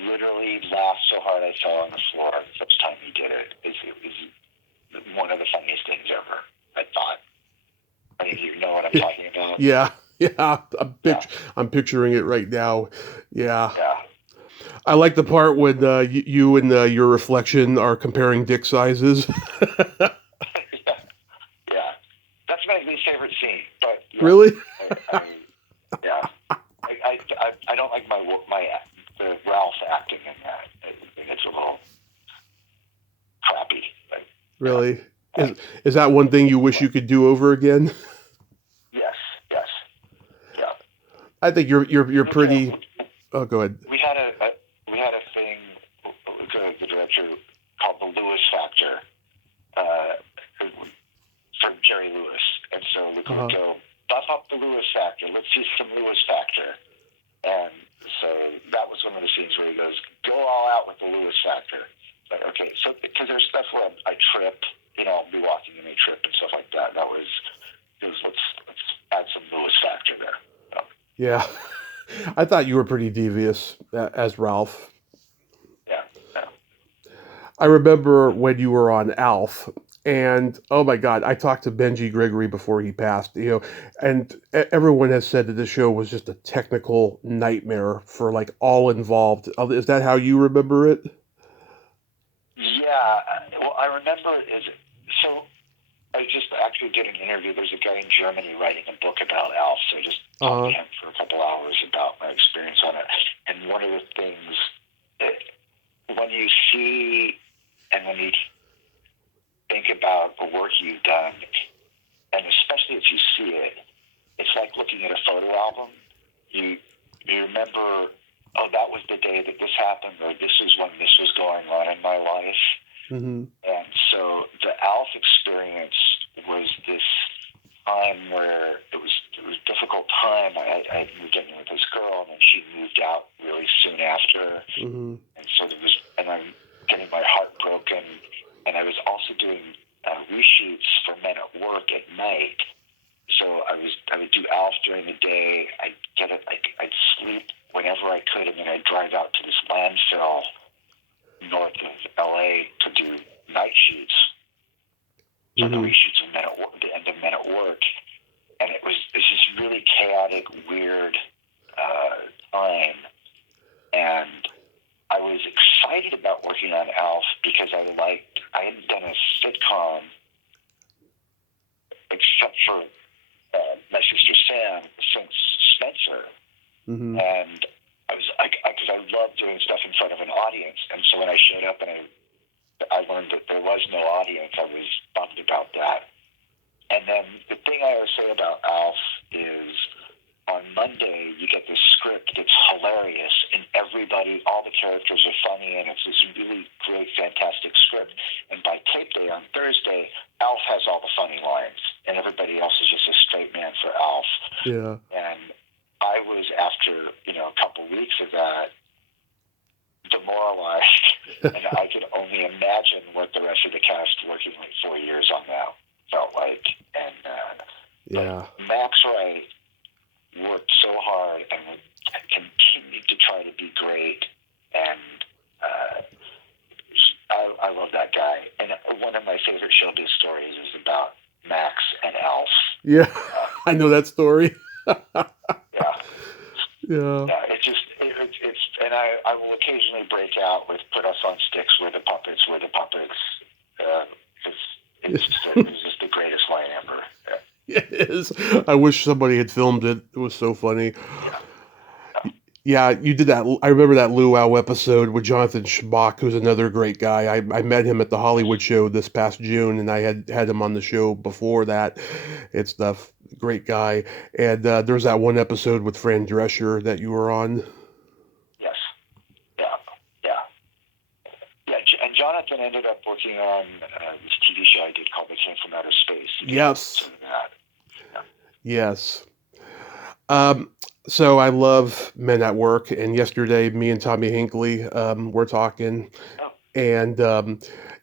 literally laughed so hard I fell on the floor the first time he did it. It was one of the funniest things ever, I thought. I mean, you know what I'm talking about? Yeah, I'm picturing it right now. Yeah. Yeah. I like the part when you and your reflection are comparing dick sizes. Yeah. That's my least favorite scene, but Really? yeah. I don't like the Ralph acting in that. I think it's a little crappy. But, Really? Is that one thing you wish you could do over again? Yes. Yeah. I think you're pretty. Oh, go ahead. We had a thing, the director, called the Lewis Factor, for Jerry Lewis, and so we would go buff up the Lewis Factor. Let's see some Lewis Factor, and so that was one of the scenes where he goes, "Go all out with the Lewis Factor." Like, okay, so because there's stuff where I trip, I'll be walking and I trip and stuff like that. Let's add some Lewis Factor there. So, Yeah. I thought you were pretty devious as Ralph. yeah. I remember when you were on Alf, and oh my God, I talked to Benji Gregory before he passed, and everyone has said that the show was just a technical nightmare for like all involved. Is that how you remember it? Yeah. Well, I remember so. I just actually did an interview. There's a guy in Germany writing a book about Alf, so I just talked to him for a couple hours about my experience on it. And one of the things that when you see and when you think about the work you've done, and especially if you see it, it's like looking at a photo album. You remember, oh, that was the day that this happened, or this is when this was going on in my life. Mm-hmm. And so the Alf experience was this time where it was a difficult time. I moved in with this girl, and then she moved out really soon after. Mm-hmm. And so and I'm getting my heart broken. And I was also doing reshoots for Men at Work at night. So I would do Alf during the day. I'd sleep whenever I could, and then I'd drive out to this landfill north of LA to do night shoots. So the reshoots of the end of Men at Work, and it's this really chaotic, weird time. And I was excited about working on Alf because I hadn't done a sitcom except for My Sister Sam since Spencer. Mm-hmm. And I was because I love doing stuff in front of an audience, and so when I showed up and I learned that there was no audience, I was bummed about that. And then the thing I always say about Alf is on Monday you get this script that's hilarious, and all the characters are funny, and it's this really great, fantastic script. And by tape day on Thursday, Alf has all the funny lines, and everybody else is just a straight man for Alf. Yeah. And I was, after a couple weeks of that, demoralized, and I could only imagine what the rest of the cast working like 4 years on that felt like. And yeah, Max Wright worked so hard and continued to try to be great, and I love that guy. And one of my favorite showbiz stories is about Max and Alf. Yeah, I know that story. Yeah. Yeah. It's and I will occasionally break out with "Put us on sticks, we're the puppets, we're the puppets." It's just the greatest line ever. It is. I wish somebody had filmed it. It was so funny. Yeah. Yeah, you did that. I remember that Luau episode with Jonathan Schmock, who's another great guy. I met him at the Yes. Hollywood show this past June, and I had him on the show before that. It's stuff. Great guy. And there's that one episode with Fran Drescher that you were on. Yes. Yeah. Yeah. Yeah. And Jonathan ended up working on this TV show I did called "They Came from Outer Space." Yes. Yeah. Yes. Um, so I love Men at Work, and yesterday me and Tommy Hinckley were talking, Oh, and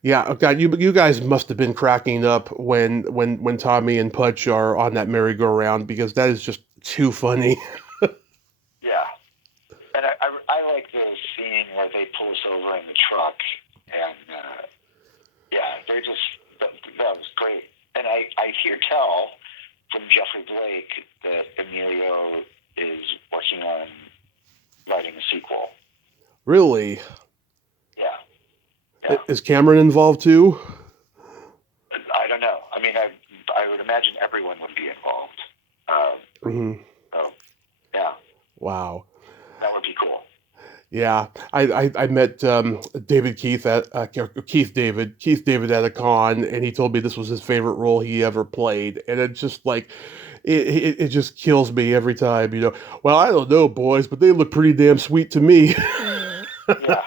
yeah, oh God, you guys must have been cracking up when Tommy and Putch are on that merry-go-round because that is just too funny. yeah. And I like the scene where they pull us over in the truck, and yeah, that was great. And I hear tell from Jeffrey Blake that Emilio is working on writing a sequel. Really? Yeah, yeah. Is Cameron involved too? I don't know. I mean, I would imagine everyone would be involved. Hmm. So, yeah, Wow. that would be cool. Yeah, I met David Keith at Keith David at a con, and he told me this was his favorite role he ever played, and it's just like it just kills me every time, you know. Well, I don't know, boys, but they look pretty damn sweet to me. Yeah,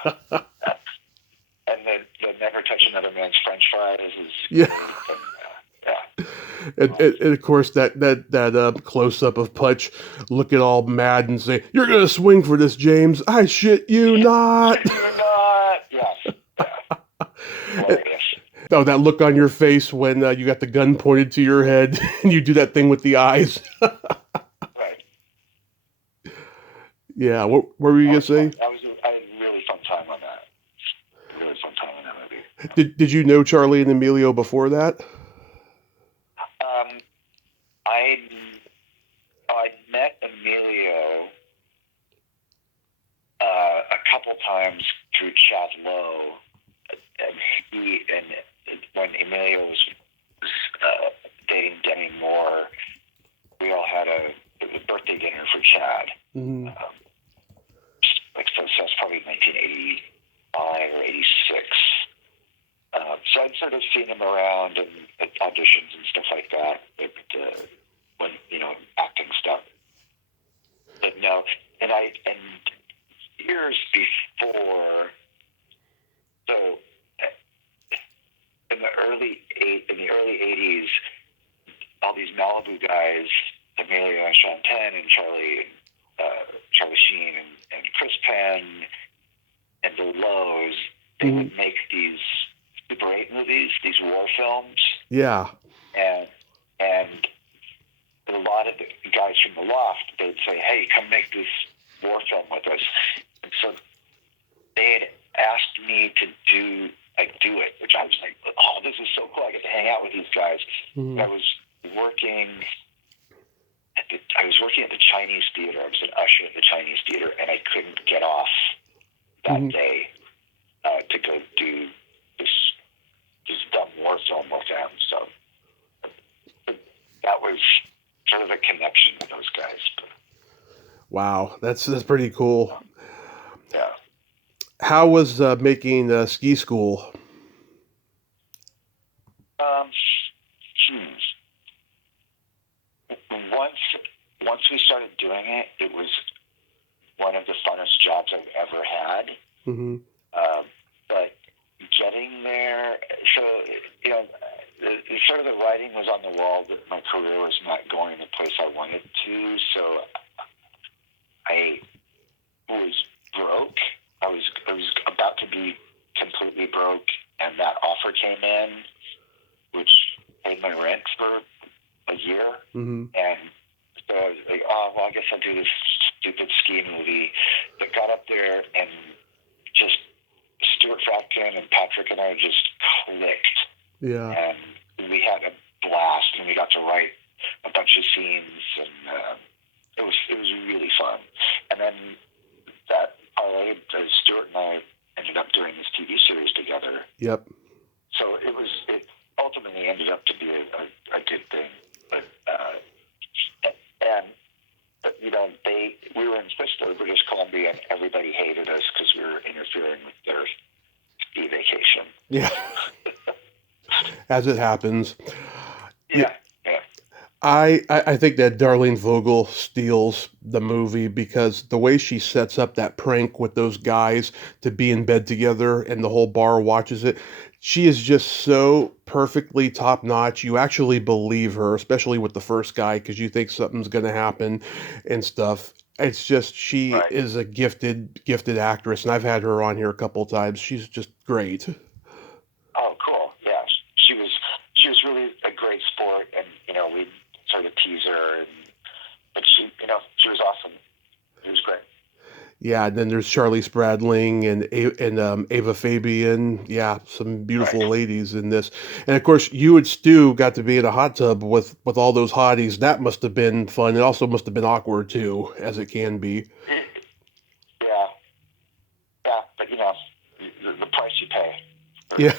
and the never touch another man's French fries is Yeah, great. And, and of course that close up of Putch looking all mad and say, "You're gonna swing for this, James. I shit you not." you're not. Yes. Yeah. Hilarious. Oh, that look on your face when you got the gun pointed to your head and you do that thing with the eyes. Right. Yeah, what were you gonna say? I had a really fun time on that. Really fun time on that movie. Did you know Charlie and Emilio before that? Um, I I met Emilio a couple times through Chad Lowe, and when Emilio was dating Demi Moore, we all had a birthday dinner for Chad. Mm-hmm. So that's probably 1985 or 86. So I'd sort of seen him around and at auditions and stuff like that, when acting stuff. But no, and years before, so in the early '80s, all these Malibu guys, Emilio and Sean Penn and Charlie Sheen and Chris Penn and the Lows, they Mm-hmm. would make these Super 8 movies, these war films, Yeah. and a lot of the guys from the Loft, they'd say, "Hey, come make this war film with us." And so they had asked me to do it, which I was like, "Oh, this is so cool! I get to hang out with these guys." Mm-hmm. I was working at the Chinese theater. I was an usher at the Chinese theater, and I couldn't get off that Mm-hmm. day to go do this dumb war film with them. So that was sort of a connection with those guys. Wow, that's pretty cool. Yeah. How was making Ski School? Once we started doing it, it was one of the funnest jobs I've ever had. Mm-hmm. But getting there, so sort of the writing was on the wall that my career was not going the place I wanted to. So I was broke. I was about to be completely broke, and that offer came in, which paid my rent for a year. Mm-hmm. And so I was like, "Oh, well, I guess I'll do this stupid ski movie." But got up there, and just Stuart Fratkin and Patrick and I just clicked. Yeah. And we had a blast, and we got to write a bunch of scenes, and it was really fun. And TV series together. Yep. So it ultimately ended up to be a good thing. But and we were in Fisto, British Columbia, and everybody hated us because we were interfering with their ski vacation. Yeah. As it happens. Yeah. I think that Darlene Vogel steals the movie because the way she sets up that prank with those guys to be in bed together and the whole bar watches it, she is just so perfectly top notch. You actually believe her, especially with the first guy, because you think something's going to happen and stuff. It's just she Right. is a gifted actress, and I've had her on here a couple times. She's just great. Oh, cool. Yeah, she was really a great sport, and we sort of tease her, but she was awesome. It was great. Yeah, and then there's Charlie Spradling and Ava Fabian. Yeah, some Right. beautiful ladies in this. And of course, you and Stu got to be in a hot tub with all those hotties. That must have been fun. It also must have been awkward too, as it can be. Yeah, yeah, but the price you pay. Yeah.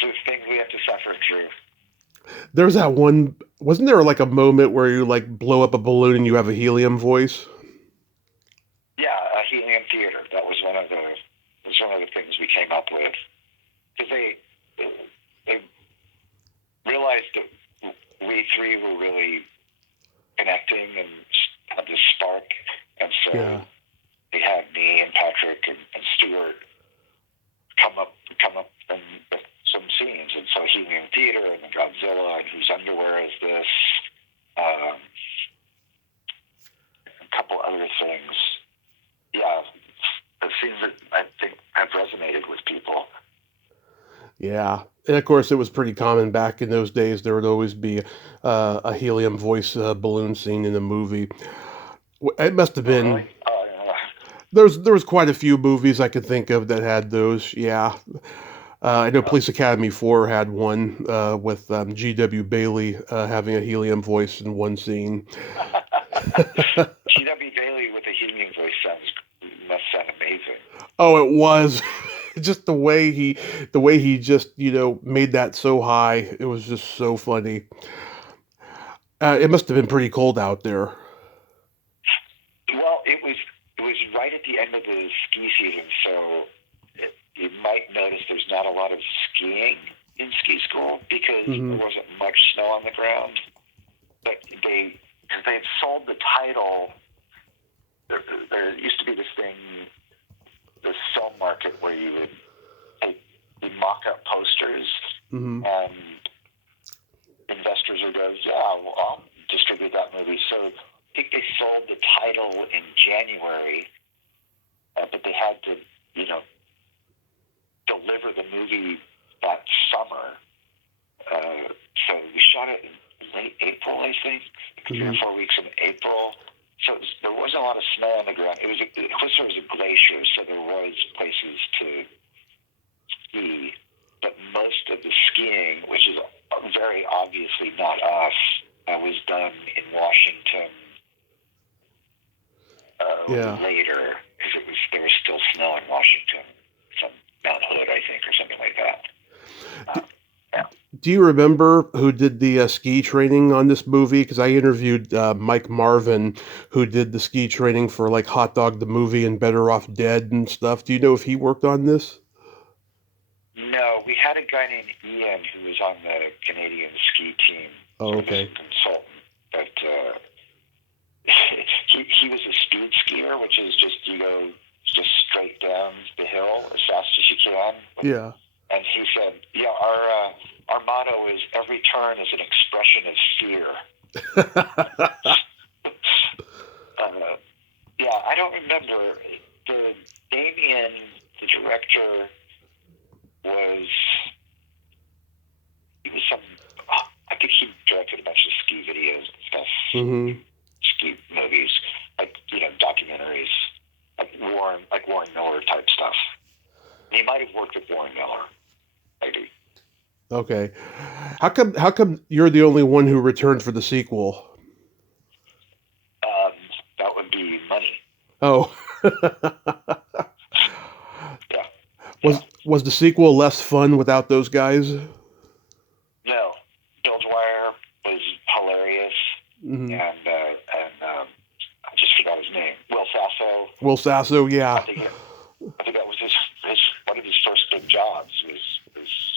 So things we have to suffer through. There's that one. Wasn't there like a moment where you like blow up a balloon and you have a helium voice? Yeah, a helium theater. That was one of the things we came up with because they realized that we three were really connecting and had this spark, and so Yeah. they had me and Patrick and Stuart come up and with some scenes, and so helium theater and the Godzilla and whose underwear is this, a couple other things. Yeah, the scenes that I think have resonated with people. Yeah. And of course, it was pretty common back in those days. There would always be a helium voice balloon scene in a movie. It must have Oh, been. really? Yeah. There was quite a few movies I could think of that had those. Yeah. I know Police Academy 4 had one with G.W. Bailey having a helium voice in one scene. G.W. Bailey with a helium voice must sound amazing. Oh, it was just the way he just made that so high. It was just so funny. It must have been pretty cold out there. Well, it was right at the end of the ski season, so you might notice there's not a lot of skiing in ski school because Hmm. there wasn't much snow on the ground. But they had sold the title. There used to be this thing, this film market where you would take the mock-up posters Hmm. and investors would go, yeah, well, I'll distribute that movie. So I think they sold the title in January, but they had to, deliver the movie that summer. So we shot it in late April, I think, 3 or 4 weeks in April. So there wasn't a lot of snow on the ground. It was a glacier, so there was places to ski, but most of the skiing, which is very obviously not us, was done in Washington Yeah. later because there was still snow in Washington, some Mount Hood, I think, or something like that. Yeah. Do you remember who did the ski training on this movie? Because I interviewed Mike Marvin, who did the ski training for like Hot Dog the Movie and Better Off Dead and stuff. Do you know if he worked on this? No, we had a guy named Ian who was on the Canadian ski team, Oh, sort of as okay. a consultant, but he was a speed skier, which is just you go just straight down the hill as fast as you can. Yeah. And he said, "Yeah, our motto is every turn is an expression of fear." Yeah, I don't remember. Damien, the director, he was some. I think he directed a bunch of ski videos and stuff, Hmm. ski movies, like documentaries, like Warren Miller type stuff. He might have worked with Warren Miller, maybe. Okay. How come you're the only one who returned for the sequel? That would be money. Oh. Yeah. Was the sequel less fun without those guys? No, Bill Dwyer was hilarious, Mm-hmm. and I just forgot his name. Will Sasso. Will Sasso, I yeah. think it, I think that was his one of his first big jobs was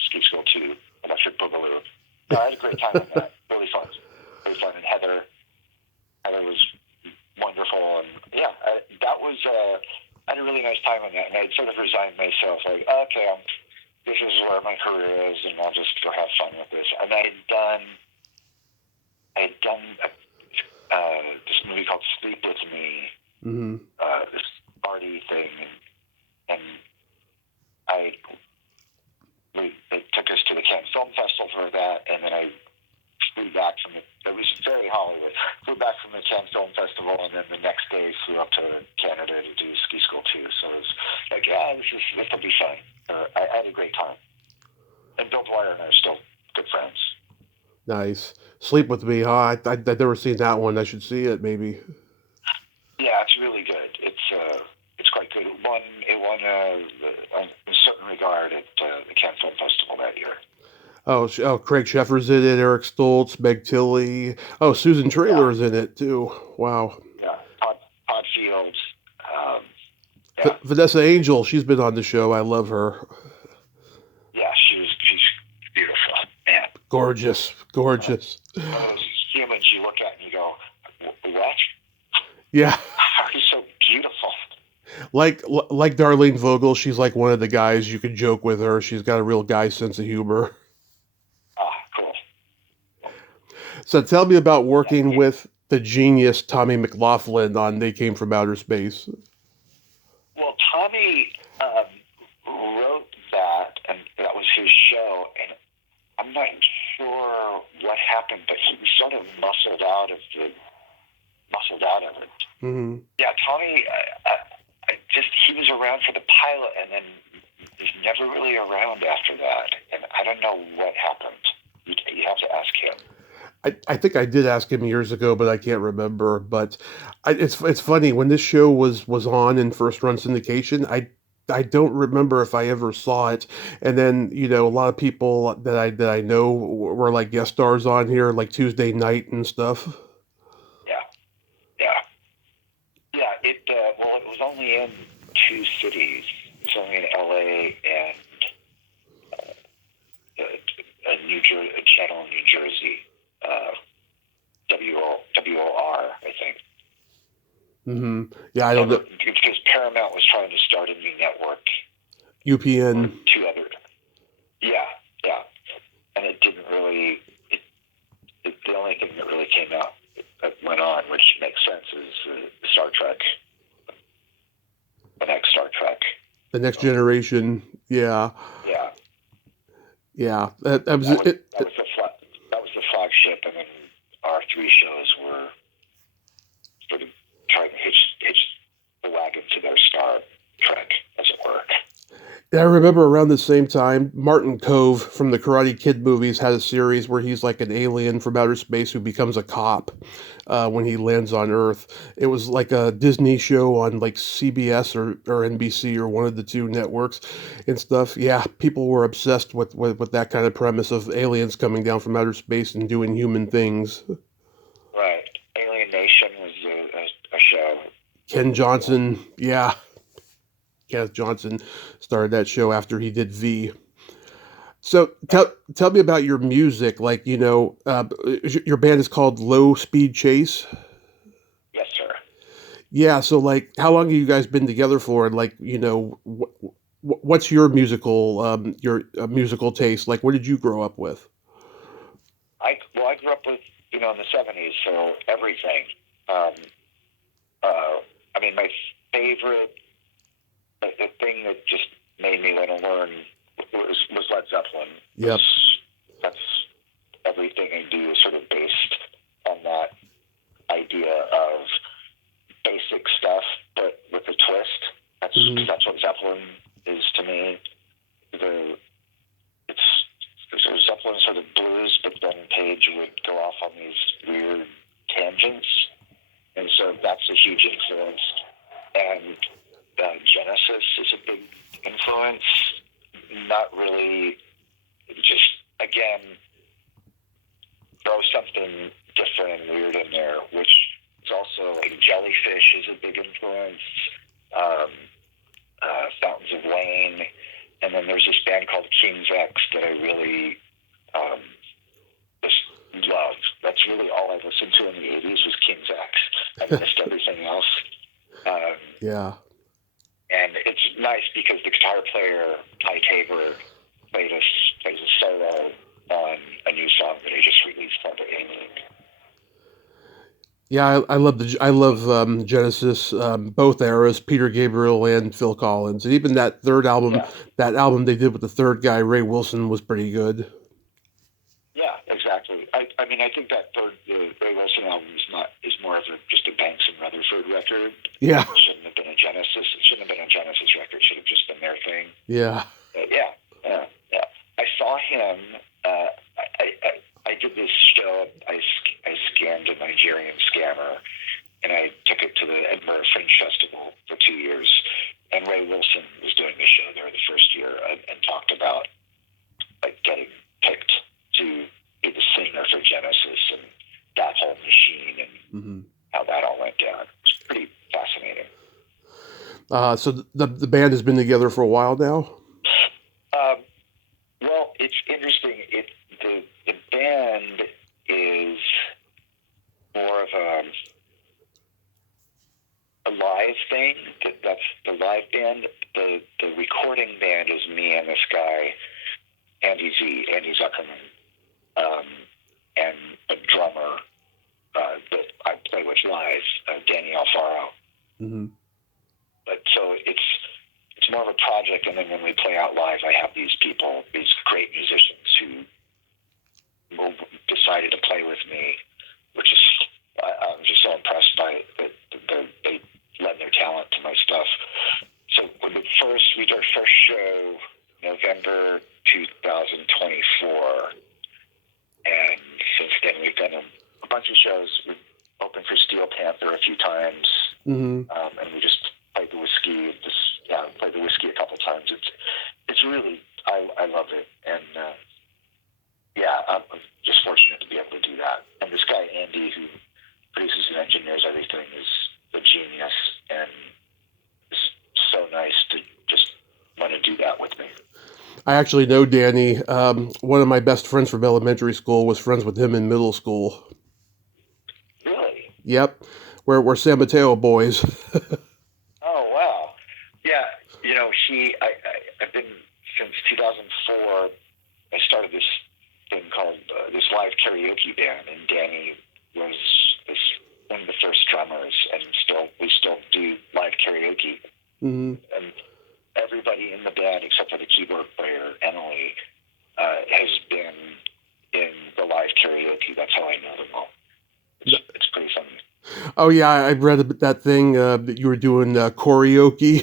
Ski School 2. Electric Boogaloo. No, I had a great time on that. Really fun. Really fun. And Heather was wonderful. And yeah, that was. I had a really nice time on that, and I had sort of resigned myself. Like, okay, this is where my career is, and I'll just go have fun with this. And I had done this movie called Sleep With Me, Mm-hmm. this party thing, and they took us to the Cannes Film Festival for that, and then I flew back from it was very Hollywood. Flew back from the Cannes Film Festival, and then the next day flew up to Canada to do Ski School 2. So it was like, this will be fun. I had a great time. And Bill Dwyer and I are still good friends. Nice. Sleep with Me, huh? I'd never seen that one. I should see it, maybe. Yeah, it's really good. It's quite good. It won in a certain regard at the Cannes Film Festival that year. Oh, Craig Sheffer's in it, Eric Stoltz, Meg Tilly. Oh, Susan Yeah, Traylor's in it, too. Wow. yeah. Todd Fields. Um, yeah, Vanessa Angel, she's been on the show. I love her. yeah. She's beautiful, man. Gorgeous. Gorgeous. One of those humans you look at and you go, what? Yeah. How are you so beautiful? Like Darlene Vogel, she's like one of the guys you can joke with her. She's got a real guy sense of humor. Cool. So tell me about working with the genius Tommy McLaughlin on They Came from Outer Space. Well, Tommy wrote that, and that was his show, and I'm not sure what happened, but he sort of muscled out of it. Mm-hmm. Yeah, Tommy, he was around for the pilot, and then he's never really around after that, and I don't know what happened. You have to ask him. I think I did ask him years ago, but I can't remember. But it's funny when this show was on in first run syndication. I don't remember if I ever saw it. And then a lot of people that I know were like guest stars on here, like Tuesday Night and stuff. Yeah, yeah, yeah. It was only in two cities. It was only in L.A. and a channel in New Jersey. WOR, I think. Mm-hmm. Yeah, I don't know. Because Paramount was trying to start a new network. UPN. Two other. Yeah, yeah. And it didn't really. The only thing that really came out that went on, which makes sense, is Star Trek. The next Star Trek. The Next Generation. Yeah. Yeah. Yeah. That was the flagship, and then our three shows were sort of trying to hitch the wagon to their Star Trek, as it were. I remember around the same time, Martin Kove from the Karate Kid movies had a series where he's like an alien from outer space who becomes a cop when he lands on Earth. It was like a Disney show on like CBS or NBC or one of the two networks and stuff. Yeah, people were obsessed with that kind of premise of aliens coming down from outer space and doing human things. Right. Alien Nation was a show. Ken Johnson, yeah. Kenneth Johnson started that show after he did V. So tell me about your music. Like, your band is called Low Speed Chase. Yes, sir. Yeah. So like, how long have you guys been together for? And like, what's your musical taste? Like, what did you grow up with? I grew up with in the '70s, so everything. I mean, my favorite, the thing that just made me want to learn was Led Zeppelin. Yep. That's everything I do is sort of based on that idea of basic stuff, but with a twist. That's what Zeppelin is to me. It's Zeppelin sort of blues, but then Page would go off on these weird tangents, and so that's a huge influence. And Genesis is a big influence. not really. Just again, throw something different and weird in there, which is also like Jellyfish is a big influence. Um, Fountains of Wayne, and then there's this band called King's X that I really just loved. That's really all I listened to in the '80s was King's X. I missed everything else. Yeah. And it's nice because the guitar player, Ty Tabor, plays a solo on a new song that he just released called Alien. Yeah, I love Genesis, both eras, Peter Gabriel and Phil Collins, and even that third album, Yeah. that album they did with the third guy, Ray Wilson, was pretty good. Yeah, exactly. I mean, I think that the Ray Wilson album is more of just a Banks and Rutherford record. Yeah. It shouldn't have been a Genesis. It shouldn't have been a Genesis record. It should have just been their thing. Yeah. But yeah. I saw him. I did this show. I scammed a Nigerian scammer, and I took it to the Edinburgh Fringe Festival for 2 years. And Ray Wilson was doing the show there the first year and talked about like getting picked to be the singer for Genesis and that whole machine and how that all went down. It's pretty fascinating. So the band has been together for a while now? Well, it's interesting. The band is more of a live thing. That's the live band. The recording band is me and this guy, Andy Zuckerman, and a drummer that I play with live, Danny Alfaro. Mm-hmm. But so it's more of a project, and then when we play out live, I have these people, these great musicians who decided to play with me, which is I'm just so impressed by it that they lend their talent to my stuff. So when we did our first show, November 2024, and since then we've done a bunch of shows. We've opened for Steel Panther a few times, and we just played the Whiskey. Played the Whiskey a couple times. It's really I love it, and I'm just fortunate to be able to do that. And this guy Andy, who produces and engineers everything, is a genius, and it's so nice to just want to do that with me. I actually know Danny. One of my best friends from elementary school was friends with him in middle school. Really? Yep. We're San Mateo boys. Oh, wow. Yeah, I've been, since 2004, I started this thing called, this live karaoke band, and Danny was one of the first drummers, and we still do live karaoke. Mm-hmm. And everybody in the band, except for the keyboard player, Emily, has been in the live karaoke. That's how I know them all. It's pretty funny. Oh yeah, I read that thing that you were doing karaoke.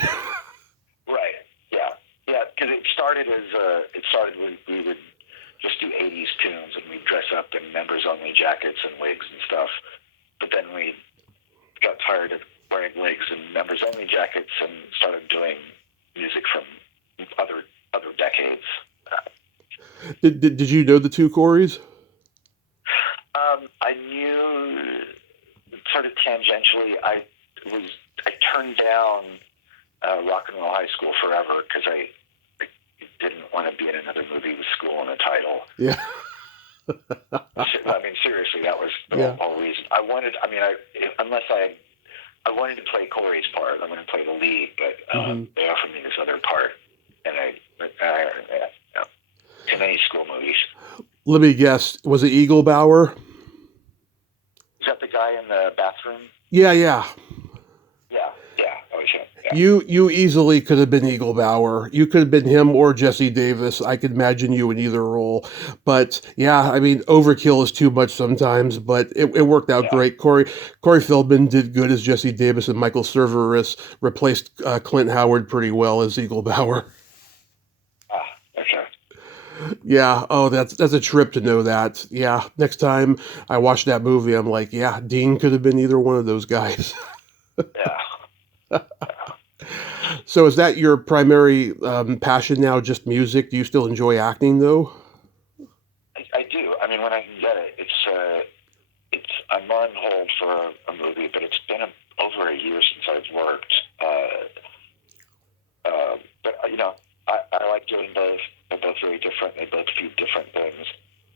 Right. Yeah. Because it started when we would just do '80s tunes, and we'd dress up in members-only jackets and wigs and stuff. But then we got tired of wearing wigs and members-only jackets and started doing music from other decades. Did you know the two Corys? I knew sort of tangentially. I turned down Rock and Roll High School forever because I didn't want to be in another movie with school in the title. Yeah. I mean, seriously, that was the whole reason. I wanted to play Corey's part. I wanted to play the lead, but they offered me this other part, and too many school movies. Let me guess. Was it Eagle Bauer? Is that the guy in the bathroom? Yeah. Yeah. Oh, sure. Yeah. You easily could have been Eagle Bauer. You could have been him or Jesse Davis. I could imagine you in either role. But yeah, I mean, overkill is too much sometimes, but it worked out great. Corey Feldman did good as Jesse Davis, and Michael Cerveris replaced Clint Howard pretty well as Eagle Bauer. Okay. Yeah. Oh, that's a trip to know that. Yeah. Next time I watch that movie, I'm like, yeah, Dean could have been either one of those guys. Yeah. So is that your primary passion now, just music? Do you still enjoy acting, though? I do. I mean, when I can get it, I'm on hold for a movie, but it's been over a year since I've worked. But I like doing both. They're both very different. They both do different things.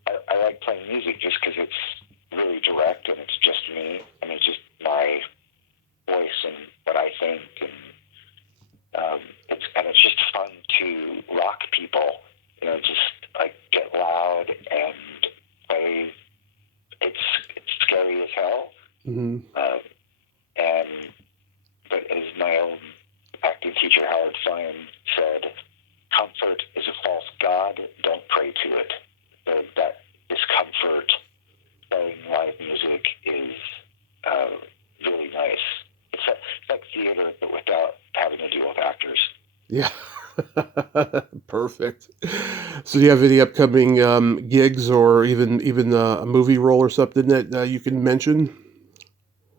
I like playing music just because it's really direct and it's just me. I mean, it's just my voice and what I think, and it's just fun to rock people. Just like get loud and play. It's scary as hell. Mm-hmm. And but as my own acting teacher Howard Fine said, comfort is a false god. Don't pray to it. So that discomfort playing live music is really nice. It's like theater, but without having to deal with actors. Yeah. Perfect. So do you have any upcoming gigs or even a movie role or something that you can mention?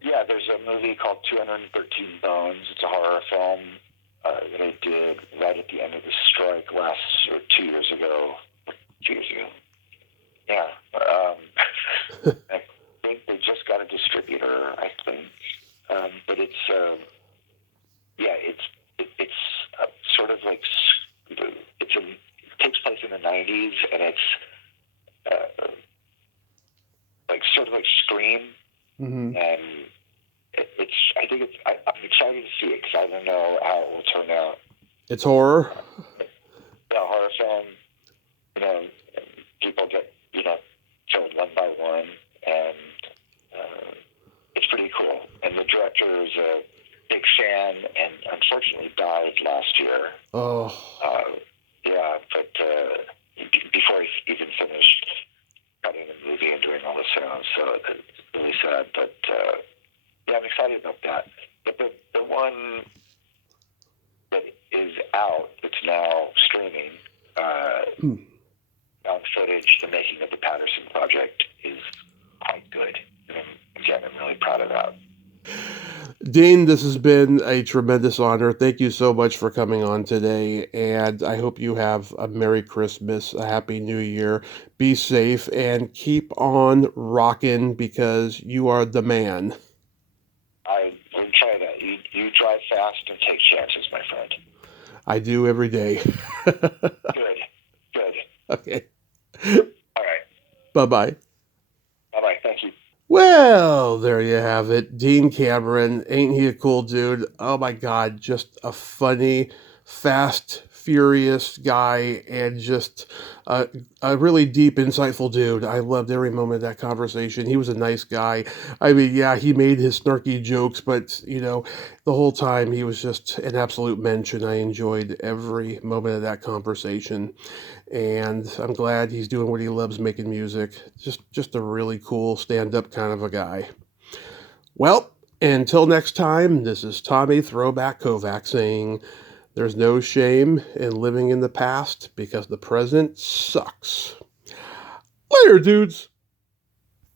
Yeah, there's a movie called 213 Bones. It's a horror film that I did right at the end of the strike last or 2 years ago. 2 years ago. Yeah. I think they just got a distributor, I think. But it's sort of like it takes place in the 90s, and it's like sort of like Scream, Mm-hmm. and I'm excited to see it because I don't know how it will turn out. It's horror. The horror film, people get killed one by one, and it's pretty cool. And the director is a big fan, and unfortunately died last year. Oh. Yeah, but before he even finished cutting the movie and doing all the sounds, so it's really sad. But yeah, I'm excited about that. But the one that is out, that's now streaming, found footage, the making of the Patterson Project, is quite good. And again, I'm really proud of that. Dean, this has been a tremendous honor. Thank you so much for coming on today, and I hope you have a Merry Christmas, a Happy New Year. Be safe and keep on rocking because you are the man. I will try that. You drive fast and take chances, my friend. I do every day. Good. Okay. All right. Bye-bye. Bye-bye. Thank you. Well, there you have it. Dean Cameron. Ain't he a cool dude? Oh my God. Just a funny, fast, furious guy and just a really deep, insightful dude. I loved every moment of that conversation. He was a nice guy. I mean, yeah, he made his snarky jokes, but, the whole time he was just an absolute mensch, and I enjoyed every moment of that conversation. And I'm glad he's doing what he loves, making music. Just a really cool stand-up kind of a guy. Well, until next time, this is Tommy Throwback Kovac saying there's no shame in living in the past because the present sucks. Later, dudes.